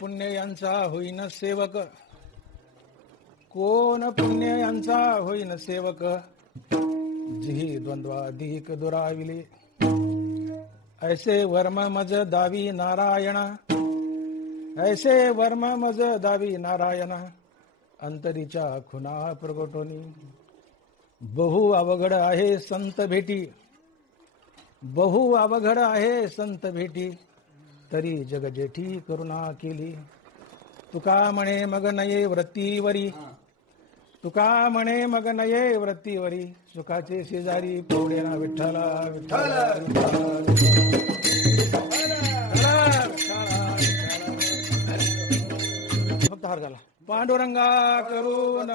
पुण्य यांचा होईन सेवक, कोण पुण्य यांचा होईन सेवक, जिही द्वंद्वाधिक दुराविले, ऐसे वर्म मज दावी नारायण, ऐसे वर्म मज दावी नारायण, अंतरीच्या खुना प्रगटोनी, बहु अवघड आहे संत भेटी, बहु अवघड आहे संत भेटी, तरी जगजेठी करुणा केली, तुका म्हणे मग नये वृत्तीवरी, तुका म्हणे मग नये वृत्तीवरी, सुखाचे शेजारी पोडेना विठ्ठला विठ्ठला फक्त हार झाला. पांडुरंगा करून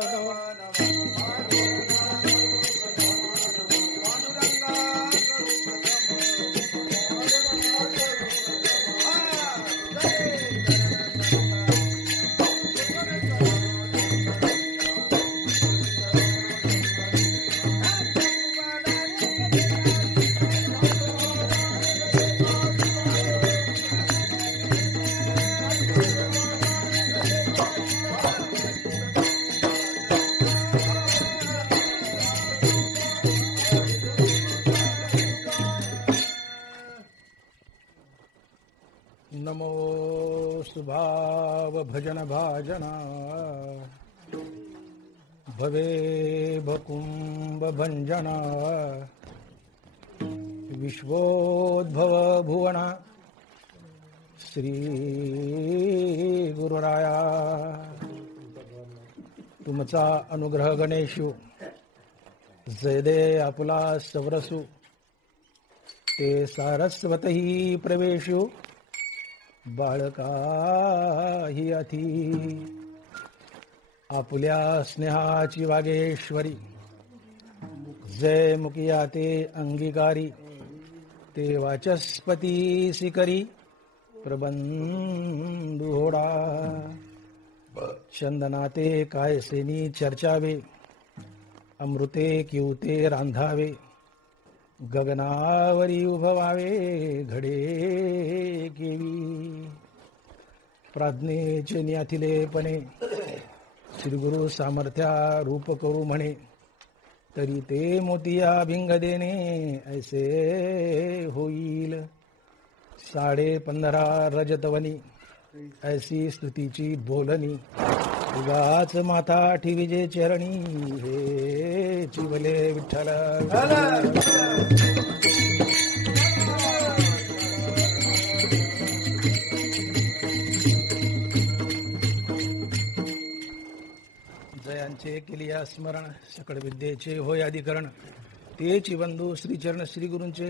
नमो सुभाव भजन भाजना, भवे भकुंभ भंजना, विश्वोद्भव भुवना, श्री गुरुराया. तुमचा अनुग्रह गणेशू, जयदे आपुला सवरसू, ते सारस्वतही प्रवेशू, बाळकाही अथी. आपुल्या स्नेहाची वागेश्वरी, जय मुकिया ते अंगीकारी, ते वाचस्पती सिकरी, प्रबंधू होडा. चंदनाते कायसेनी चर्चावे, अमृते किवते रांधावे, गगनावरी उभवावे घडे केवी. प्राज्ञेचे न्याथिलेपणे, श्रीगुरु सामर्थ्या रूप करू म्हणे, तरी ते मोतिया भिंग देणे ऐसे होईल. 15.5 रजतवनी, ऐसी स्तुतीची बोलणी, उगाच माथा ठिविजे चरणी, हे चिवले विठ्ठल. जयांचे केलिया स्मरण, सकळ विद्येचे होय अधिकरण, तेची बंधू श्रीचरण श्री गुरूंचे,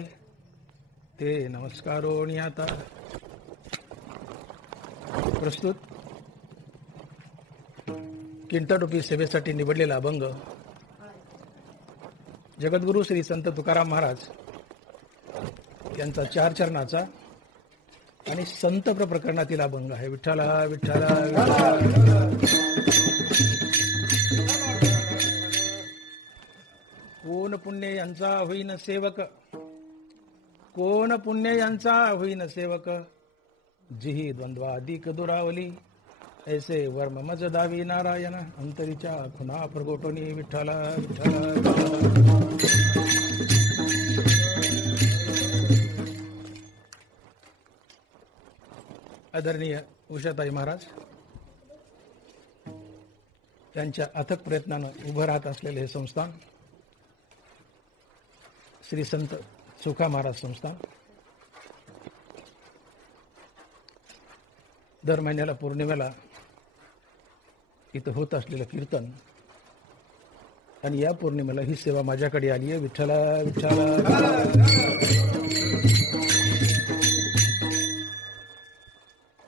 ते नमस्कारो नियाता. प्रस्तुत किंटाटोपी सेवेसाठी निवडलेला अभंग जगद्गुरु श्री संत तुकाराम महाराज यांचा 4 चरणाचा आणि संत प्रकरणातील अभंग आहे. विठ्ठला विठ्ठला विठ्ठला. कोण पुण्य यांचा होईन सेवक, कोण पुण्य यांचा होईन सेवक, जिही द्वंद्वाधिक दुरावली, ऐसे वर्म मज दावी नारायण, अंतरीच्या खुना प्रगोटोनी, विठ्ठला विठ्ठला. आदरणीय उषाताई महाराज यांच्या अथक प्रयत्नानं उभं राहत असलेले हे संस्थान श्री संत सुखा महाराज संस्थान, दर महिन्याला पौर्णिमेला इथं होत असलेलं कीर्तन, आणि या पौर्णिमेला ही सेवा माझ्याकडे आली आहे. विठ्ठला विठ्ठला.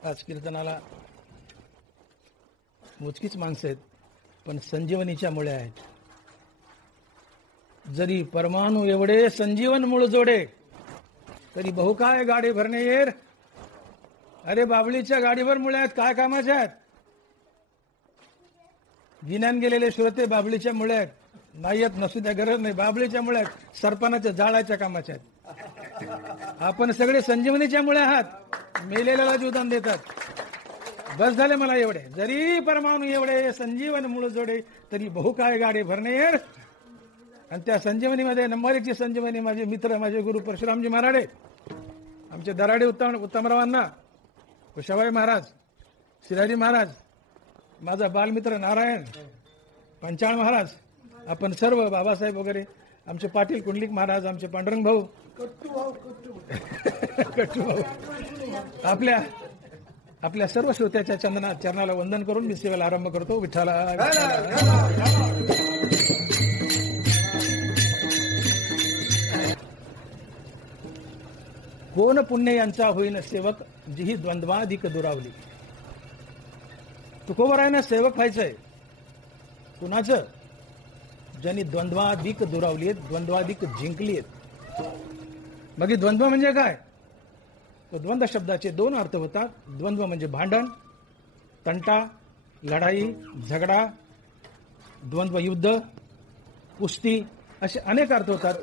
आज कीर्तनाला मोजकीच माणसं आहेत, पण संजीवनीच्या मुळे आहेत. जरी परमाणू एवढे संजीवन मूळ जोडे, तरी बहु काय गाडी भरणे येर. अरे बाबळीच्या गाडीवर मुळे आहेत, काय कामाचे आहेत. गिन्यान गेलेले श्रोते बाबळीच्या मुळे आहेत, नाही येत नसू द्या, गरज नाही. बाबळीच्या मुळे आहेत, सरपणाच्या जाळाच्या कामाच्या आहेत. आपण सगळे संजीवनीच्या मुळे आहात. मेलेल्याला जीवदान देतात. बस झाले मला एवढे. जरी परमाणू एवढे संजीवन मूळ जोडे, तरी बहुकाळ गाडे भरणे. आणि त्या संजीवनीमध्ये नंबर 1ची संजीवनी माझे मित्र, माझे गुरु परशुरामजी महाराडे, आमचे दराडे उत्तमरावांना, कुशाबाई महाराज, शिराजी महाराज, माझा बालमित्र नारायण, पंचाळ महाराज, आपण सर्व बाबासाहेब वगैरे, आमचे पाटील कुंडलिक महाराज, आमचे पांडुरंग भाऊ, कट्टू भाऊ, आपल्या सर्व श्रोत्याच्या चरणाला वंदन करून मी सेवेला आरंभ करतो. विठ्ठला. कोण पुण्य यांचा होईन सेवक, जिही द्वंद्वाधिक दुरावली. तुकोबरायांना सेवक व्हायचंय. कुणाचं? ज्यांनी द्वंद्वाधिक दुरावली आहेत, द्वंद्वाधिक जिंकली आहेत. मग द्वंद्व म्हणजे काय? तर द्वंद्व शब्दाचे 2 अर्थ होतात. द्वंद्व म्हणजे भांडण, तंटा, लढाई, झगडा, द्वंद्व युद्ध, कुस्ती, असे अनेक अर्थ होतात.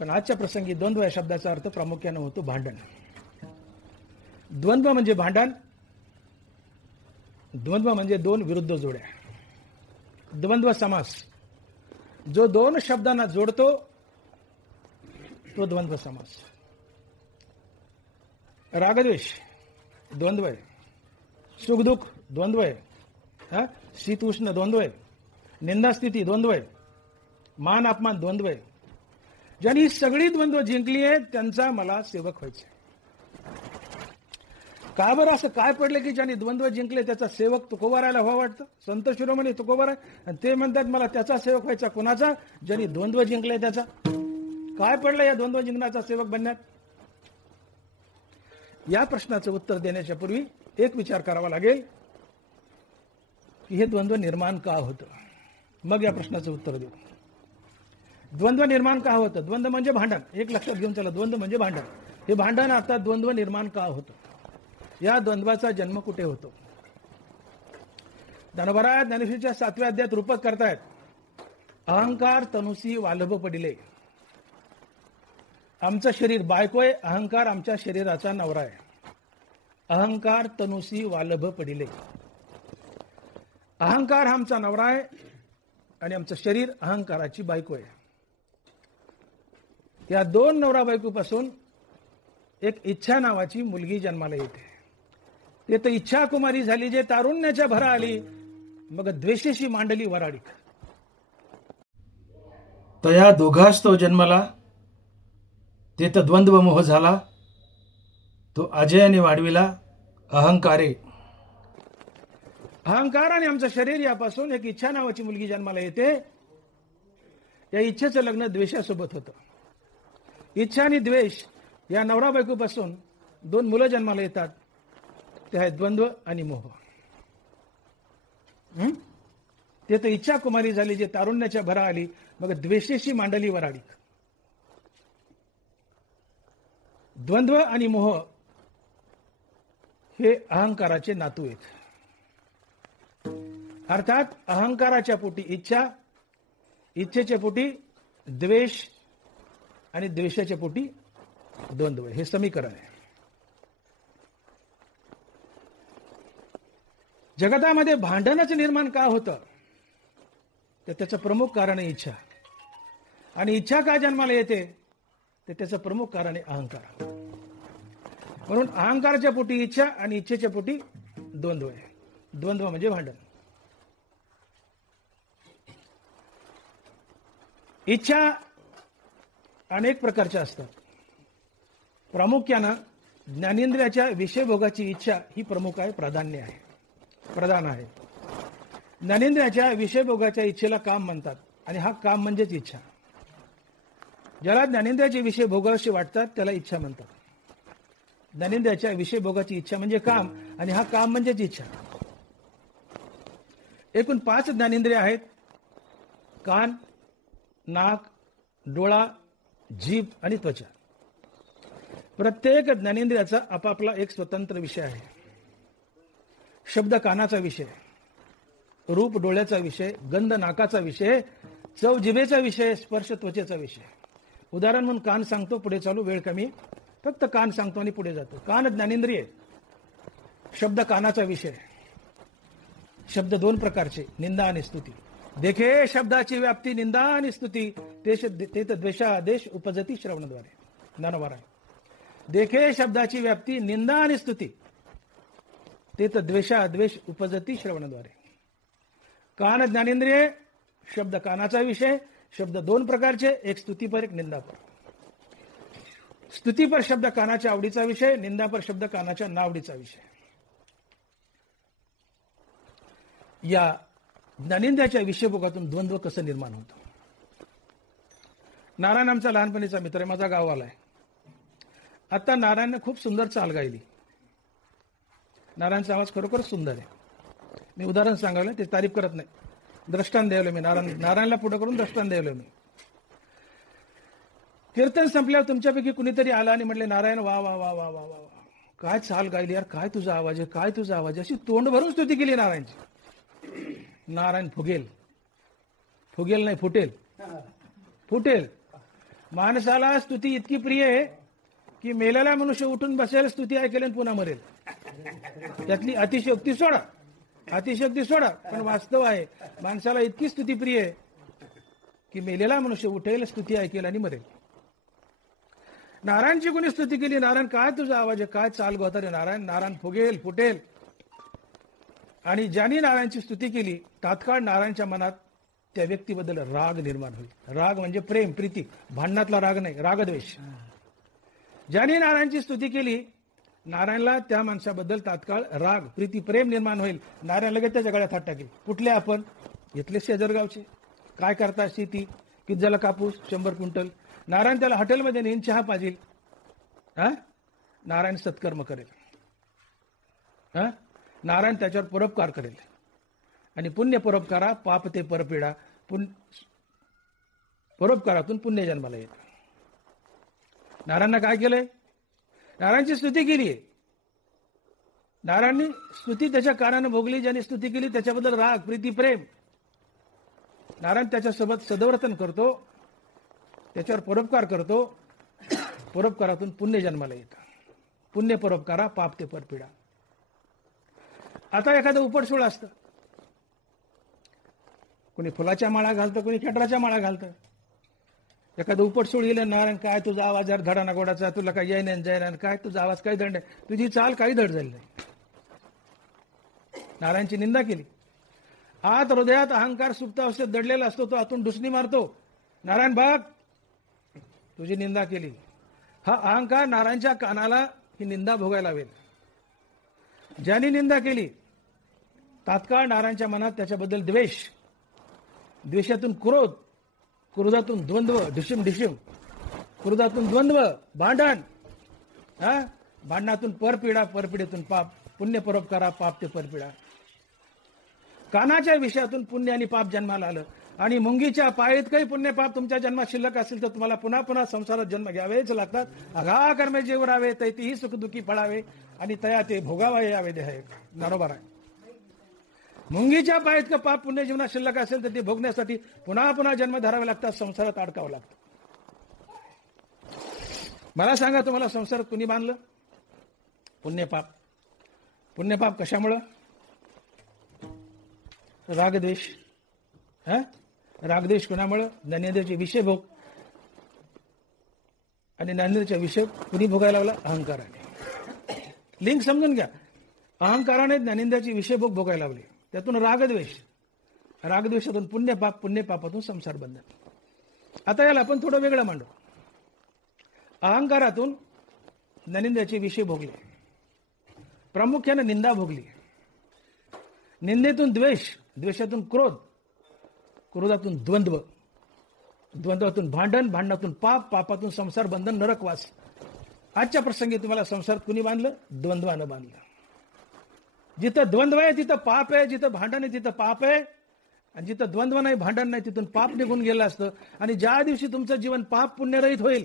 पण आजच्या प्रसंगी द्वंद्व या शब्दाचा अर्थ प्रामुख्याने होतो भांडण. द्वंद्व म्हणजे भांडण. द्वंद्व म्हणजे 2 विरुद्ध जोड्या. द्वंद्व समास जो 2 शब्दांना जोडतो तो द्वंद्व समास. रागद्वेष द्वंद्व आहे. सुखदुःख द्वंद्व आहे. शीत उष्ण द्वंद्व आहे. निंदास्थिती द्वंद्व आहे. मान अपमान द्वंद्व आहे. ज्यांनी सगळी द्वंद्व जिंकली आहेत त्यांचा मला सेवक व्हायचं. का बरं असं काय पडलं की ज्यांनी द्वंद्व जिंकले त्याचा सेवक तुकोबारायला व्हावं वाटतं? संत शिरोमणी तुकोबाराय आणि ते म्हणतात मला त्याचा सेवक व्हायचा. कोणाचा? ज्यांनी द्वंद्व जिंकले त्याचा. काय पडलं या द्वंद्व जिंकण्याचा सेवक बनण्यात? या प्रश्नाचं उत्तर देण्याच्या पूर्वी एक विचार करावा लागेल की हे द्वंद्व निर्माण का होतं. मग या प्रश्नाचं उत्तर देऊ. द्वंद्व निर्माण का होतं? द्वंद्व म्हणजे भांडण. एक लक्षात घेऊन चला, द्वंद्व म्हणजे भांडण. हे भांडण आता द्वंद्व निर्माण का होतं? या द्वंद्वाचा जन्म कुठे होतो? ज्ञानोबा ज्ञानेश्वरीच्या 7व्या अध्यायात रूपक करतायत. अहंकार तनुसी वालभ पडिले. आमचं शरीर बायको आहे, अहंकार आमच्या शरीराचा नवरा आहे. अहंकार तनुसी वालभ पडिले. अहंकार हा आमचा नवरा आहे आणि आमचं शरीर अहंकाराची बायको आहे. या 2 नवरा बायकोपासून एक इच्छा नावाची मुलगी जन्माला येते. ते तर इच्छा कुमारी झाली जे तारुण्याच्या भरा आली, मग द्वेषेशी मांडली वराडीक. तया दोघाच तो जन्माला, ते तर द्वंद्व मोह झाला, तो अजयाने वाढविला अहंकारे. अहंकार आणि आमचं शरीर यापासून एक इच्छा नावाची मुलगी जन्माला येते. या इच्छेचं लग्न द्वेषासोबत होतं. इच्छा आणि द्वेष या नवरा बायकोपासून 2 मुलं जन्माला येतात. ते आहेत द्वंद्व आणि मोह. ते तर इच्छा कुमारी झाली जे तारुण्याच्या भरा आली, मग द्वेषेशी मांडली वराडीक. द्वंद्व आणि मोह हे अहंकाराचे नातू आहेत. अर्थात अहंकाराच्या पोटी इच्छा, इच्छेच्या पोटी द्वेष आणि द्वेषाच्या पोटी द्वंद्व. हे समीकरण आहे. जगतामध्ये भांडणच निर्माण का होतं? तर त्याचं प्रमुख कारण आहे इच्छा. आणि इच्छा का जन्माला येते? तर त्याचं प्रमुख कारण आहे अहंकार. म्हणून अहंकाराच्या पोटी इच्छा आणि इच्छेच्या पोटी द्वंद्व आहे. द्वंद्व म्हणजे भांडण. इच्छा अनेक प्रकारच्या असतात. प्रामुख्यानं ज्ञानेंद्रियाच्या विषयभोगाची इच्छा ही प्रमुख आहे, प्राधान्य आहे, प्रधान आहे. ज्ञानेंद्रियाच्या विषयभोगाच्या इच्छेला काम म्हणतात आणि हा काम म्हणजेच इच्छा. ज्याला ज्ञानेंद्रियाचे विषय भोगावेसे वाटतात त्याला इच्छा म्हणतात. ज्ञानेंद्रियाच्या विषय भोगाची इच्छा म्हणजे काम आणि हा काम म्हणजेच इच्छा. एकूण 5 ज्ञानेंद्रिय आहेत. कान, नाक, डोळा, जीभ आणि त्वचा. प्रत्येक ज्ञानेंद्रियाचा आपापला एक स्वतंत्र विषय आहे. शब्द कानाचा विषय, रूप डोळ्याचा विषय, गंध नाकाचा विषय, चव जिभेचा विषय, स्पर्श त्वचेचा विषय. उदाहरण म्हणून कान सांगतो, पुढे चालू, वेळ कमी, फक्त कान सांगतो आणि पुढे जातो. कान ज्ञानेंद्रिय. शब्द कानाचा विषय. शब्द दोन प्रकारचे, निंदा आणि स्तुती. देखे शब्दाची व्याप्ती निंदा आणि स्तुती, ते तर द्वेषादेश उपजती श्रवणाद्वारे. ज्ञानोबा आहे. देखे शब्दाची व्याप्ती निंदा आणि स्तुती, ते तर द्वेष उपजती श्रवणाद्वारे. कान ज्ञानेंद्रिय, शब्द कानाचा विषय. शब्द दोन प्रकारचे, एक स्तुतीपर, एक निंदापर. स्तुतीपर शब्द कानाच्या आवडीचा विषय, निंदापर शब्द कानाच्या नावडीचा विषय. या ज्ञानेंद्रियाच्या विषयभोगातून द्वंद्व कसं निर्माण होतं. नारायण आमचा लहानपणीचा मित्र आहे, माझा गाववाला आहे. आता नारायणने खूप सुंदर चाल गायली. नारायणचा आवाज खरोखरच सुंदर आहे. मी उदाहरण सांगायला ते तारीफ करत नाही, दृष्टांत द्यायला मी नारायणला पुढे करून दृष्टांत द्यायला मी. कीर्तन संपल्यावर तुमच्यापैकी कुणीतरी आला आणि म्हटले, नारायण वा वा वा वा वा वा, काय चाल गायली यार, काय तुझा आवाज आहे, काय तुझा आवाज आहे, अशी तोंड भरून स्तुती केली नारायणची. नारायण फुगेल नाही, फुटेल. माणसाला स्तुती इतकी प्रिय आहे की मेलेला मनुष्य उठून बसेल, स्तुती ऐकेल आणि पुन्हा मरेल. त्यातली अतिशयोक्ती सोडा, पण वास्तव आहे माणसाला इतकी स्तुती प्रिय आहे की मेलेला मनुष्य उठेल, स्तुती ऐकेल आणि मरेल. नारायणची कोणी स्तुती केली, नारायण काय तुझा आवाज आहे, काय चाल गोतारे नारायण फुटेल. आणि ज्यांनी नारायणची स्तुती केली, तात्काळ नारायणच्या मनात त्या व्यक्तीबद्दल राग निर्माण होईल. राग म्हणजे प्रेम, प्रीती, भांडणातला राग नाही, रागद्वेष. ज्यांनी नारायणची स्तुती केली, नारायणला त्या माणसाबद्दल तात्काळ राग, प्रीती, प्रेम निर्माण होईल. नारायण लगेच त्याच्या गळ्यात हात टाकेल. कुठले आपण? इथले शेजारगावचे. काय करता शेती, किती झाला कापूस, 100 क्विंटल. नारायण त्याला हॉटेलमध्ये नेऊन चहा पाजील. नारायण सत्कर्म करेल. नारायण त्याच्यावर परोपकार करेल. आणि पुण्य परोपकारा पाप ते परपीडा. परोपकारातून पुण्य जन्माला येत. नारायणनं काय केलंय? नारायणची स्तुती केली. नारायणनी स्तुती त्याच्या कानानं भोगली. ज्यांनी स्तुती केली त्याच्याबद्दल राग, प्रीती, प्रेम. नारायण त्याच्यासोबत सदवर्तन करतो, त्याच्यावर परोपकार करतो. परोपकारातून पुण्य जन्माला येतं. पुण्य परोपकारा पाप ते परपीडा. आता एखादं उपटसोळ असतं, कोणी फुलाच्या माळा घालतं, कोणी खेटराच्या माळा घालतं. एखादं उपटसोळ येईल, नारायण काय तुझा आवाज यार धडा ना गोडाचा, तुला काय जय जयनान, काय तुझा आवाज काही धड नाही, तुझी चाल काही धड झाली नाही. नारायणची निंदा केली. आत हृदयात अहंकार सुप्त अवस्थेत दडलेला असतो, तो आतून डुसणी मारतो. नारायण भाग, तुझी निंदा केली. हा अहंकार नारायणच्या कानाला ही निंदा भोगायला लावेल. ज्यांनी निंदा केली, तात्काळ नारायणच्या मनात त्याच्याबद्दल द्वेष, द्वेषातून क्रोध, क्रोधातून द्वंद्व, ढिशिम, क्रोधातून द्वंद्व, भांडण, भांडणातून परपीडा, परपीडेतून पाप. पुण्य परोपकारा पाप ते परपीडा. कानाच्या विषयातून पुण्य आणि पाप जन्माला आलं. आणि मुंगीच्या पायीत काही पुण्य पाप तुमच्या जन्मात शिल्लक असेल तर तुम्हाला पुन्हा पुन्हा संसारात जन्म घ्यावेच लागतात. अघा कर्मे जेवरावे तैतीही सुखदुखी फळावे आणि तया ते भोगावा यावे देह. बरोबर आहे. मुंगीच्या पायीत का पाप पुण्य जीवनात शिल्लक असेल तर ते भोगण्यासाठी पुन्हा पुन्हा जन्म धरावे लागतात, संसारात अडकावं लागतं. मला सांगा, तुम्हाला संसारात कुणी बांधलं? पुण्यपाप. पुण्यपाप कशामुळं? रागद्वेष. रागद्वेष कोणामुळं? ज्ञानेंद्रियाचे विषय भोग. आणि ज्ञानेंद्रियाचा विषय कुणी भोगायला लावला? अहंकाराने. लिंक समजून घ्या. अहंकाराने ज्ञानेंद्रियाचे विषय भोग भोगायला लावले. त्यातून रागद्वेष, रागद्वेषातून पुण्यपाप, पुण्यपापातून संसार बंधन. आता याला आपण थोडं वेगळं मांडू. अहंकारातून ज्ञानेंद्रियाचे विषय भोगले, प्रामुख्याने निंदा भोगली. निंदेतून द्वेष, द्वेषातून क्रोध, क्रोधातून द्वंद्व, द्वंद्वातून भांडण, भांडणातून पाप, पापातून संसार बंधन, नरकवास. आजच्या प्रसंगी तुम्हाला संसारात कुणी बांधलं? द्वंद्वानं बांधलं. जिथं द्वंद्व आहे तिथं पाप आहे, जिथं भांडण आहे तिथं पाप आहे, आणि जिथं द्वंद्व नाही, भांडण नाही, तिथून पाप निघून गेलं असतं. आणि ज्या दिवशी तुमचं जीवन पाप पुण्यरहित होईल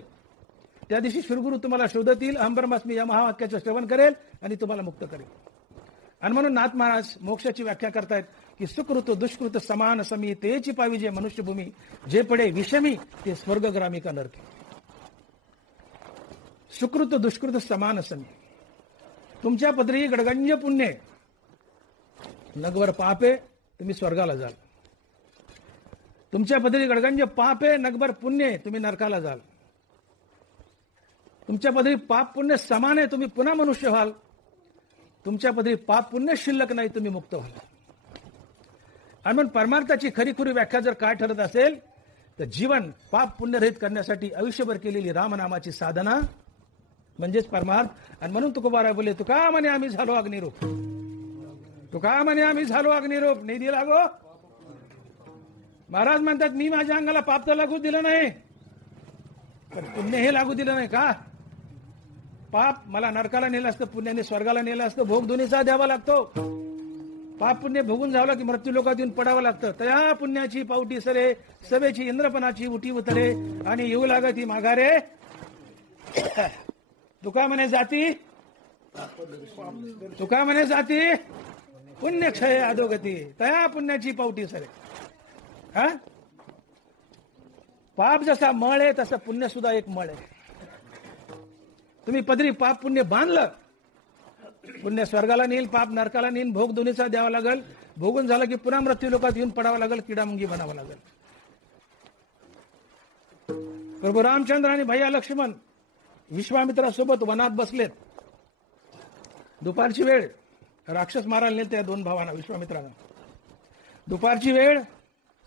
त्या दिवशी श्रीगुरु तुम्हाला शोधतील, अहं ब्रह्मास्मी या महावाक्याचं श्रवण करेल आणि तुम्हाला मुक्त करेल. आणि म्हणून नाथ महाराज मोक्षाची व्याख्या करतायत की सुकृत दुष्कृत समान समी, तेची पाविजे मनुष्यभूमी, जे पडे विषमी ते स्वर्गग्रामी का नरके. सुकृत दुष्कृत समान समी. तुमच्या पदरी गडगंज पुण्य आहे, नगभर पाप आहे, तुम्ही स्वर्गाला जाल. तुमच्या पदरी गडगंज पाप आहे, नगभर पुण्य आहे, तुम्ही नरकाला जाल. तुमच्या पदरी पाप पुण्य समान आहे, तुम्ही पुन्हा मनुष्य व्हाल. तुमच्या पदरी पाप पुण्य शिल्लक नाही, तुम्ही मुक्त व्हाल. आणि म्हणून परमार्थाची खरीखुरी व्याख्या जर काय ठरत असेल तर जीवन पाप पुण्यरहित करण्यासाठी आयुष्यभर केलेली रामनामाची साधना म्हणजेच परमार्थ. आणि म्हणून तुकोबाराय बोले, तुका म्हणे आम्ही झालो अग्निरूप, तुका म्हणे आम्ही झालो अग्निरूप, निधी लागो. महाराज म्हणतात मी माझ्या अंगाला पाप तर लागू दिलं नाही, पण पुण्य हे लागू दिलं नाही का. पाप मला नरकाला नेलं असतं, पुण्याने स्वर्गाला नेलं असतं. भोग दोन्हीचा द्यावा लागतो. पाप पुण्य भोगून झालं की मृत्यू लोकात येऊन पडावं लागतं. तया पुण्याची पावटी सरे, सभेची इंद्रपणाची उटी उतरे, आणि येऊ लागती माघारे. तुका म्हणे जाती, तुका म्हणे जाती पुण्यक्षय अधोगती, तया पुण्याची पावटी सरे. हा, पाप जसा मळ आहे तसं पुण्य सुद्धा एक मळ आहे. तुम्ही पदरी पाप पुण्य बांधलं, पुण्य स्वर्गाला नेईल, पाप नरकाला नेईल. भोग दोन्हीचा द्यावा लागेल. भोगून झालं की पुन्हा मृत्यू लोकात येऊन पडावं लागेल, किडामुंगी बनावं लागेल. प्रभू रामचंद्र आणि भैया लक्ष्मण विश्वामित्रासोबत वनात बसलेत. दुपारची वेळ, राक्षस मारायला नेले त्या दोन भावांना, विश्वामित्रांना. दुपारची वेळ,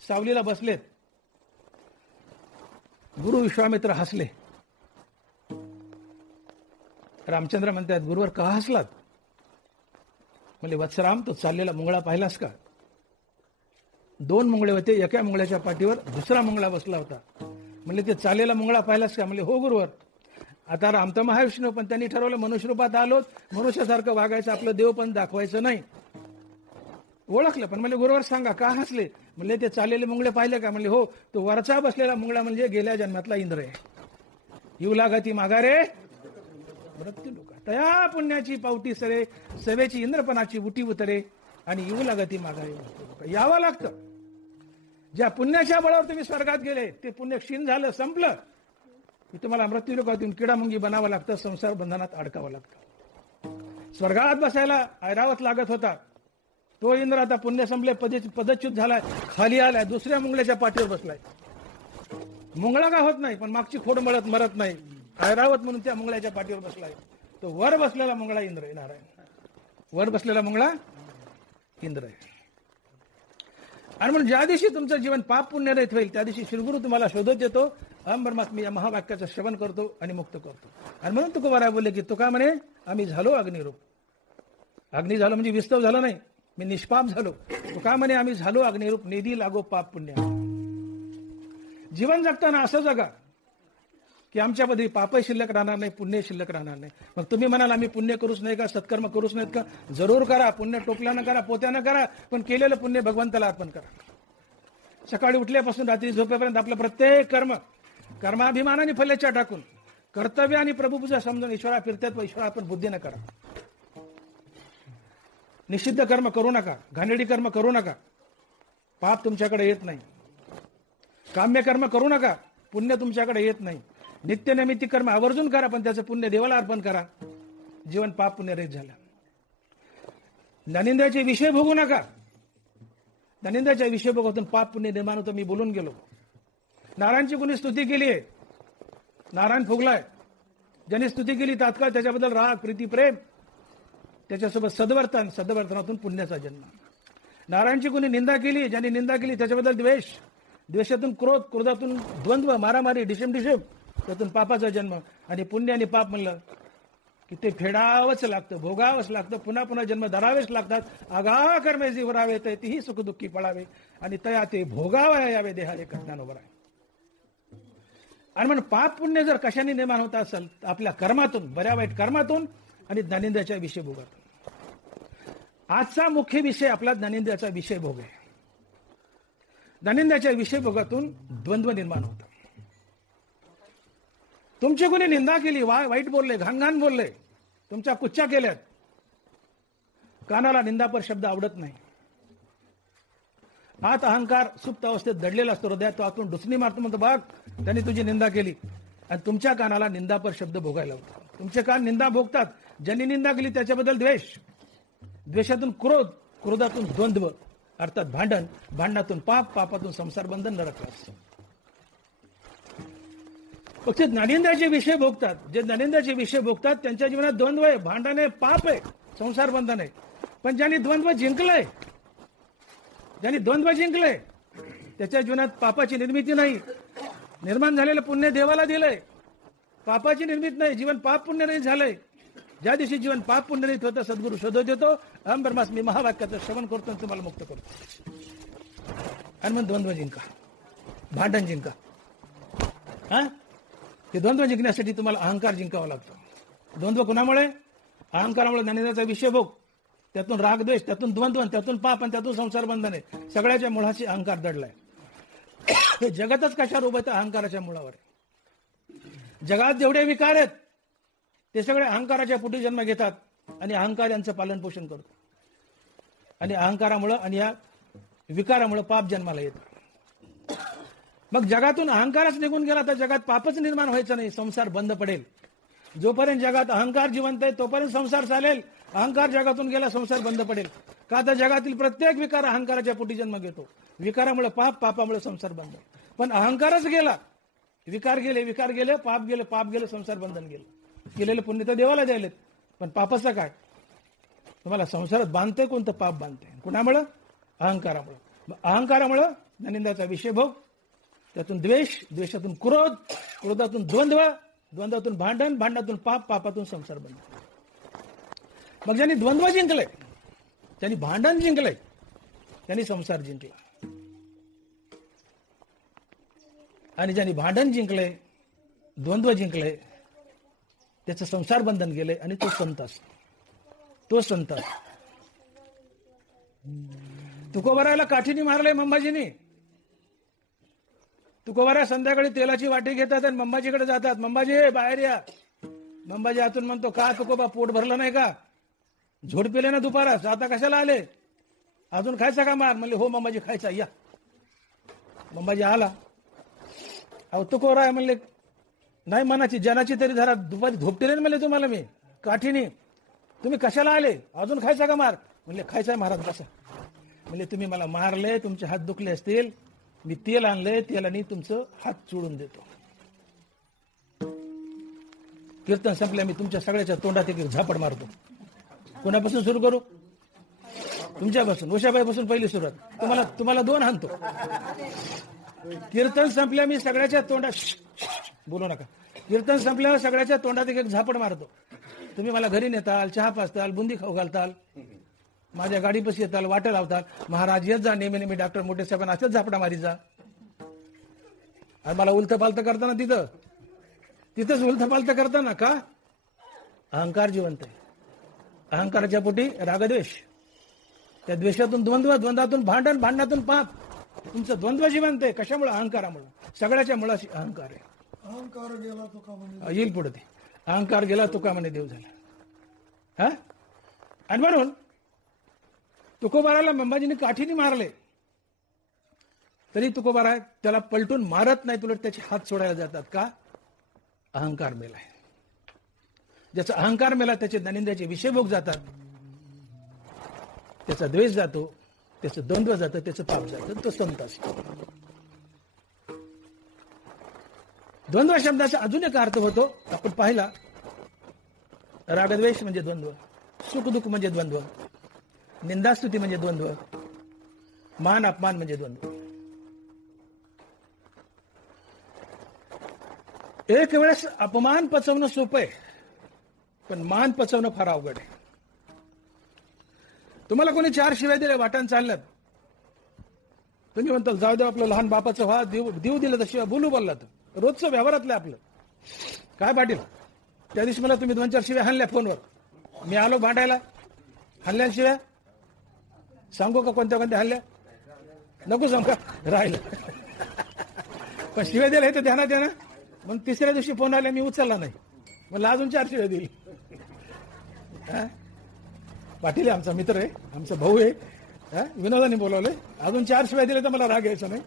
सावलीला बसलेत. गुरु विश्वामित्र हसले. रामचंद्र म्हणतात, गुरुवर का हसलात? म्हणजे वत्सराम, तो चाललेला मुंगळा पाहिलास का? दोन मुंगळे होते, एका मुंगळ्याच्या पाठीवर दुसरा मुंगळा बसला होता. म्हणजे ते चाललेला मुंगळा पाहिलास का? म्हणजे हो गुरुवर. आता राम तर महाविष्णू, पण त्यांनी ठरवलं मनुष्य रूपात आलो, मनुष्यासारखं वागायचं, आपलं देव पण दाखवायचं नाही. ओळखलं, पण म्हणजे गुरुवर सांगा का हसले? म्हणजे ते चाललेले मुंगळे पाहिले का? म्हणजे हो, तो वरचा बसलेला मुंगळा म्हणजे गेल्या जन्मातला इंद्र आहे. येऊ लागती माघारे मृत्यू लोक, तया पुण्याची पावटी सरे, सवेची इंद्रपणाची उटी उतरे, आणि येऊ लागती माघारे. यावं लागतं. ज्या पुण्याच्या बळावर तुम्ही स्वर्गात गेले ते पुण्य क्षीण झालं, संपलं की तुम्हाला मृत्यू लोकातून किडामुंगी बनावं लागतं, संसार बंधनात अडकावं लागतं. स्वर्गात बसायला ऐरावत लागत होता तो इंद्र आता पुण्य संपले, पदच्युत झालाय, खाली आलाय, दुसऱ्या मुंगळ्याच्या पाठीवर बसलाय. मुंगळा का होत नाही, पण मागची खोड मरत नाही. ऐरावत म्हणून त्या मुंगळ्याच्या पाठीवर बसलाय. तो वर बसलेला मुंगळा इंद्र आहे, नारायण. वर बसलेला मुंगळा इंद्र आहे. आणि म्हणून ज्या दिवशी तुमचं जीवन पाप पुण्यरहित होईल त्या दिवशी श्रीगुरु तुम्हाला शोधत येतो. अहम ब्रह्मास्मी या महावाक्याचं श्रवण करतो आणि मुक्त करतो. आणि म्हणून तुकोबाराय बोलले की तुका म्हणे आम्ही झालो अग्निरूप. अग्नी झालो म्हणजे विस्तव झालं नाही, मी निष्पाप झालो. तुका म्हणे आम्ही झालो अग्निरूप, निधी लागो पाप पुण्य. जीवन जगताना असं जगा की आमच्यामध्ये पापही शिल्लक राहणार नाही, पुण्य शिल्लक राहणार नाही. मग तुम्ही म्हणाल आम्ही पुण्य करूच नाही का, सत्कर्म करूच नाहीत का? जरूर करा. पुण्य टोपल्यानं करा, पोत्यानं करा, पण केलेलं पुण्य भगवंताला अर्पण करा. सकाळी उठल्यापासून रात्री झोपेपर्यंत आपलं प्रत्येक कर्म कर्माभिमानाने फलेच्या टाकून कर्तव्य आणि प्रभुपूजा समजून ईश्वरा फिरतात व ईश्वरा आपण बुद्धीनं करा. निषिद्ध कर्म करू नका, घाणेरडी कर्म करू नका, पाप तुमच्याकडे येत नाही. काम्य कर्म करू नका, पुण्य तुमच्याकडे येत नाही. नित्यनैमित्तिक कर्म आवर्जून करा, पण त्याचं पुण्य देवाला अर्पण करा. जीवन पाप पुण्यरहित झालं. ननिंद्याचे विषय भोगू नका. ननिंद्याच्या विषय भोगातून पाप पुण्य निर्माण होतं. मी बोलून गेलो. नारायणची कोणी स्तुती केली आहे, नारायण फुगलाय. ज्यांनी स्तुती केली तात्काळ त्याच्याबद्दल राग, प्रीती, प्रेम, त्याच्यासोबत सद्वर्तन, सद्वर्तनातून पुण्याचा जन्म. नारायणची कोणी निंदा केली, ज्यांनी निंदा केली त्याच्याबद्दल द्वेष, द्वेषातून क्रोध, क्रोधातून द्वंद्व, मारामारी, डिशम, त्यातून पापाचा जन्म. आणि पुण्य आणि पाप म्हणलं की ते फेडावंच लागतं, भोगावंच लागतं, पुन्हा पुन्हा जन्म धरावेच लागतात. आगा कर्मे जीवरावे ते तीही सुखदुःखी पडावे, आणि तया ते भोगावया यावे देहाले कथनानोबर आहे. आणि म्हणून पाप पुण्य जर कशाने निर्माण होत असेल, आपल्या कर्मातून, बऱ्या वाईट कर्मातून आणि ज्ञानेंद्रियाच्या विषय भोगातून. आजचा मुख्य विषय आपला ज्ञानेंद्रियाचा विषय भोग आहे. ज्ञानेंद्रियाच्या विषय भोगातून द्वंद्व निर्माण होतं. तुमची कोणी निंदा केली, वाईट बोलले, घाणघाण बोलले, तुमच्या कुच्च्या केल्यात, कानाला निंदापर शब्द आवडत नाही. आत अहंकार सुप्त अवस्थेत दडलेला असतो, हृदयात तो आतून डुसणी मारतो, म्हणतो बघ त्यांनी तुझी निंदा केली, आणि तुमच्या कानाला निंदापर शब्द भोगायला होता. तुमचे कान निंदा भोगतात. ज्यांनी निंदा केली त्याच्याबद्दल द्वेष, द्वेषातून क्रोध, क्रोधातून द्वंद्व अर्थात भांडण, भांडणातून पाप, पापातून संसार बंधन, नरकवास. फक्त ज्ञानेंद्राचे विषय भोगतात. जे ज्ञानेंद्राचे विषय भोगतात त्यांच्या जीवनात द्वंद्व आहे, भांडण आहे, पाप आहे, संसार बंधन आहे. पण ज्यांनी द्वंद्व जिंकलंय, ज्यांनी द्वंद्व जिंकलंय त्याच्या जीवनात पापाची निर्मिती नाही. निर्माण झालेलं पुण्य देवाला दिलंय, पापाची निर्मिती नाही. जीवन पाप पुण्यरहित झालंय. ज्या दिवशी जीवन पाप पुण्यरहित होतं सद्गुरू शोधत देतो. अहम ब्रह्मास्मी महावाक्याचं श्रवण करतो आणि तुम्हाला मुक्त करतो. आणि मग द्वंद्व जिंका, भांडण जिंका. हा, हे द्वंद्व जिंकण्यासाठी तुम्हाला अहंकार जिंकावा लागतो. द्वंद्व कुणामुळे? अहंकारामुळे. ज्ञानेंद्राचा विषय भोग, त्यातून रागद्वेष, त्यातून द्वंद्व, त्यातून पाप आणि त्यातून संसार बंधन आहे. सगळ्याच्या मुळाशी अहंकार दडलाय. हे जगतच कशावर उभं आहे? अहंकाराच्या मुळावर. जगात जेवढे विकार आहेत ते सगळे अहंकाराच्या पोटी जन्म घेतात आणि अहंकार यांचं पालन पोषण करतो. आणि अहंकारामुळं आणि या विकारामुळे पाप जन्माला येतं. मग जगातून अहंकारच निघून गेला तर जगात पापच निर्माण व्हायचं नाही, संसार बंद पडेल. जोपर्यंत जगात अहंकार जिवंत आहे तोपर्यंत संसार चालेल. अहंकार जगातून गेला संसार बंद पडेल. का तर जगातील प्रत्येक विकार अहंकाराच्या पोटी जन्म घेतो. विकारामुळे पाप, पापामुळे संसार बंद. पण अहंकारच गेला, विकार गेले, विकार गेले, पाप गेले, पाप गेले, संसार बंधन गेलं. केलेलं पुण्य तर देवाला द्यायलेत, पण पापाचं काय? तुम्हाला संसारात बांधते कोणतं? पाप बांधते. कुणामुळं? अहंकारामुळं. अहंकारामुळं ज्ञानेंद्राचा विषय भोग, त्यातून द्वेष, द्वेषातून क्रोध, क्रोधातून द्वंद्व, द्वंद्वातून भांडण, भांडणातून पाप, पापातून संसार बंधन. मग ज्यांनी द्वंद्व जिंकलंय, ज्यांनी भांडण जिंकलंय, त्यांनी संसार जिंकला. आणि ज्यांनी भांडण जिंकलंय, द्वंद्व जिंकलंय, त्याचं संसार बंधन गेलंय आणि तो संत असतो. तो संत असतो. तुकोबारायला काठीने मारलंय मंबाजीने. तुकोबारा संध्याकाळी तेलाची वाटी घेतात आणि मंबाजीकडे जातात. मंबाजी बाहेर या. मंबाजी आतून म्हणतो, का तुकोबा पोट भरलं नाही का? झोड पिले ना दुपारास, आता कशाला आले? अजून खायचा का मार? म्हणले हो मंबाजी खायचा, या. मंबाजी आला. अहो तुकोबराय म्हणले, नाही मनाची जनाची तरी धरा, दुपारी झोपटेले म्हणले तुम्हाला मी काठीने, तुम्ही कशाला आले? अजून खायचा का मार? म्हणले खायचा महाराज. कसा? म्हणले तुम्ही मला मारले, तुमचे हात दुखले असतील, मी तेल आणलंय, तेलाने तुमचं हात चोळून देतो. कीर्तन संपल्या मी तुमच्या सगळ्याच्या तोंडात एक झापड मारतो. कोणापासून सुरू करू? तुमच्यापासून. उषाबाईपासून पहिली सुरुवात. तुम्हाला दोन हाणतो. कीर्तन संपल्या मी सगळ्याच्या तोंडात, बोलू नका. कीर्तन संपल्यावर सगळ्याच्या तोंडात एक झापड मारतो. तुम्ही मला घरी नेताल, चहा पाचताल, बुंदी खाऊ घालताल, माझ्या गाडीपाशी येताल, वाटं लावताल. महाराज येत जा नेहमी नेहमी डॉक्टर मोठे साहेबांना असंच झापडा मारी जा. आणि मला उलथं पालतं करताना तिथंच उलथं पालतं करताना का? अहंकार जिवंत आहे. अहंकाराच्या पोटी रागद्वेष, त्या द्वेषातून द्वंद्व, द्वंद्वातून भांडण, भांडणातून पाप. तुमचं द्वंद्व जिवंत आहे. कशामुळे? अहंकारामुळे. सगळ्याच्या मुळाशी अहंकार आहे. अहंकार गेला तो का म्हणे येईल पुढे ते. अहंकार गेला तो का म्हणे देव झाला. हा, आणि म्हणून तुकोबाराला मंबाजीने काठीने मारले तरी तुकोबारा त्याला पलटून मारत नाही, उलट त्याचे हात सोडायला जातात. का? अहंकार मेलाय. ज्याचा अहंकार मेला त्याचे ज्ञानेंद्रियाचे विषयभोग जातात, त्याचा द्वेष जातो, त्याचं द्वंद्व जातं, त्याचं पाप जातं. तो संत असतो. द्वंद्व शब्दाचा अजून एक अर्थ होतो, आपण पाहिला. रागद्वेष म्हणजे द्वंद्व, सुखदुःख म्हणजे द्वंद्व, निंदास्तुती म्हणजे द्वंद्व, मान अपमान म्हणजे द्वंद्व. एक वेळेस अपमान पचवणं सोपं आहे, पण मान पचवणं फार अवघड आहे. तुम्हाला कोणी 4 शिव्या दिल्या, वाटण चाललं, तुम्ही म्हणताल जाऊ दे आपलं लहान बापाचं व्हा, देऊ दिलं तर शिवाय बोलू बोलला तर रोजचं व्यवहारातलं आपलं काय पाटील. त्या दिवशी मला तुम्ही 2-4 शिव्या हाणल्या फोनवर, मी आलो भांडायला, हाणल्या शिव्या सांगू का कोणत्या कोणत्या हाणल्या? नको सांगा, राहिलं. पण शिव्या दिल्या हे तर ध्यानात आहे ना. मग 3ऱ्या दिवशी फोन आला, मी उचलला नाही, मला अजून 4 शिव्या दिली. पाटील आमचा मित्र आहे, आमचा भाऊ आहे, विनोदाने बोलावलंय, अजून 4 शिव्या दिल्या तर मला राग यायचा नाही.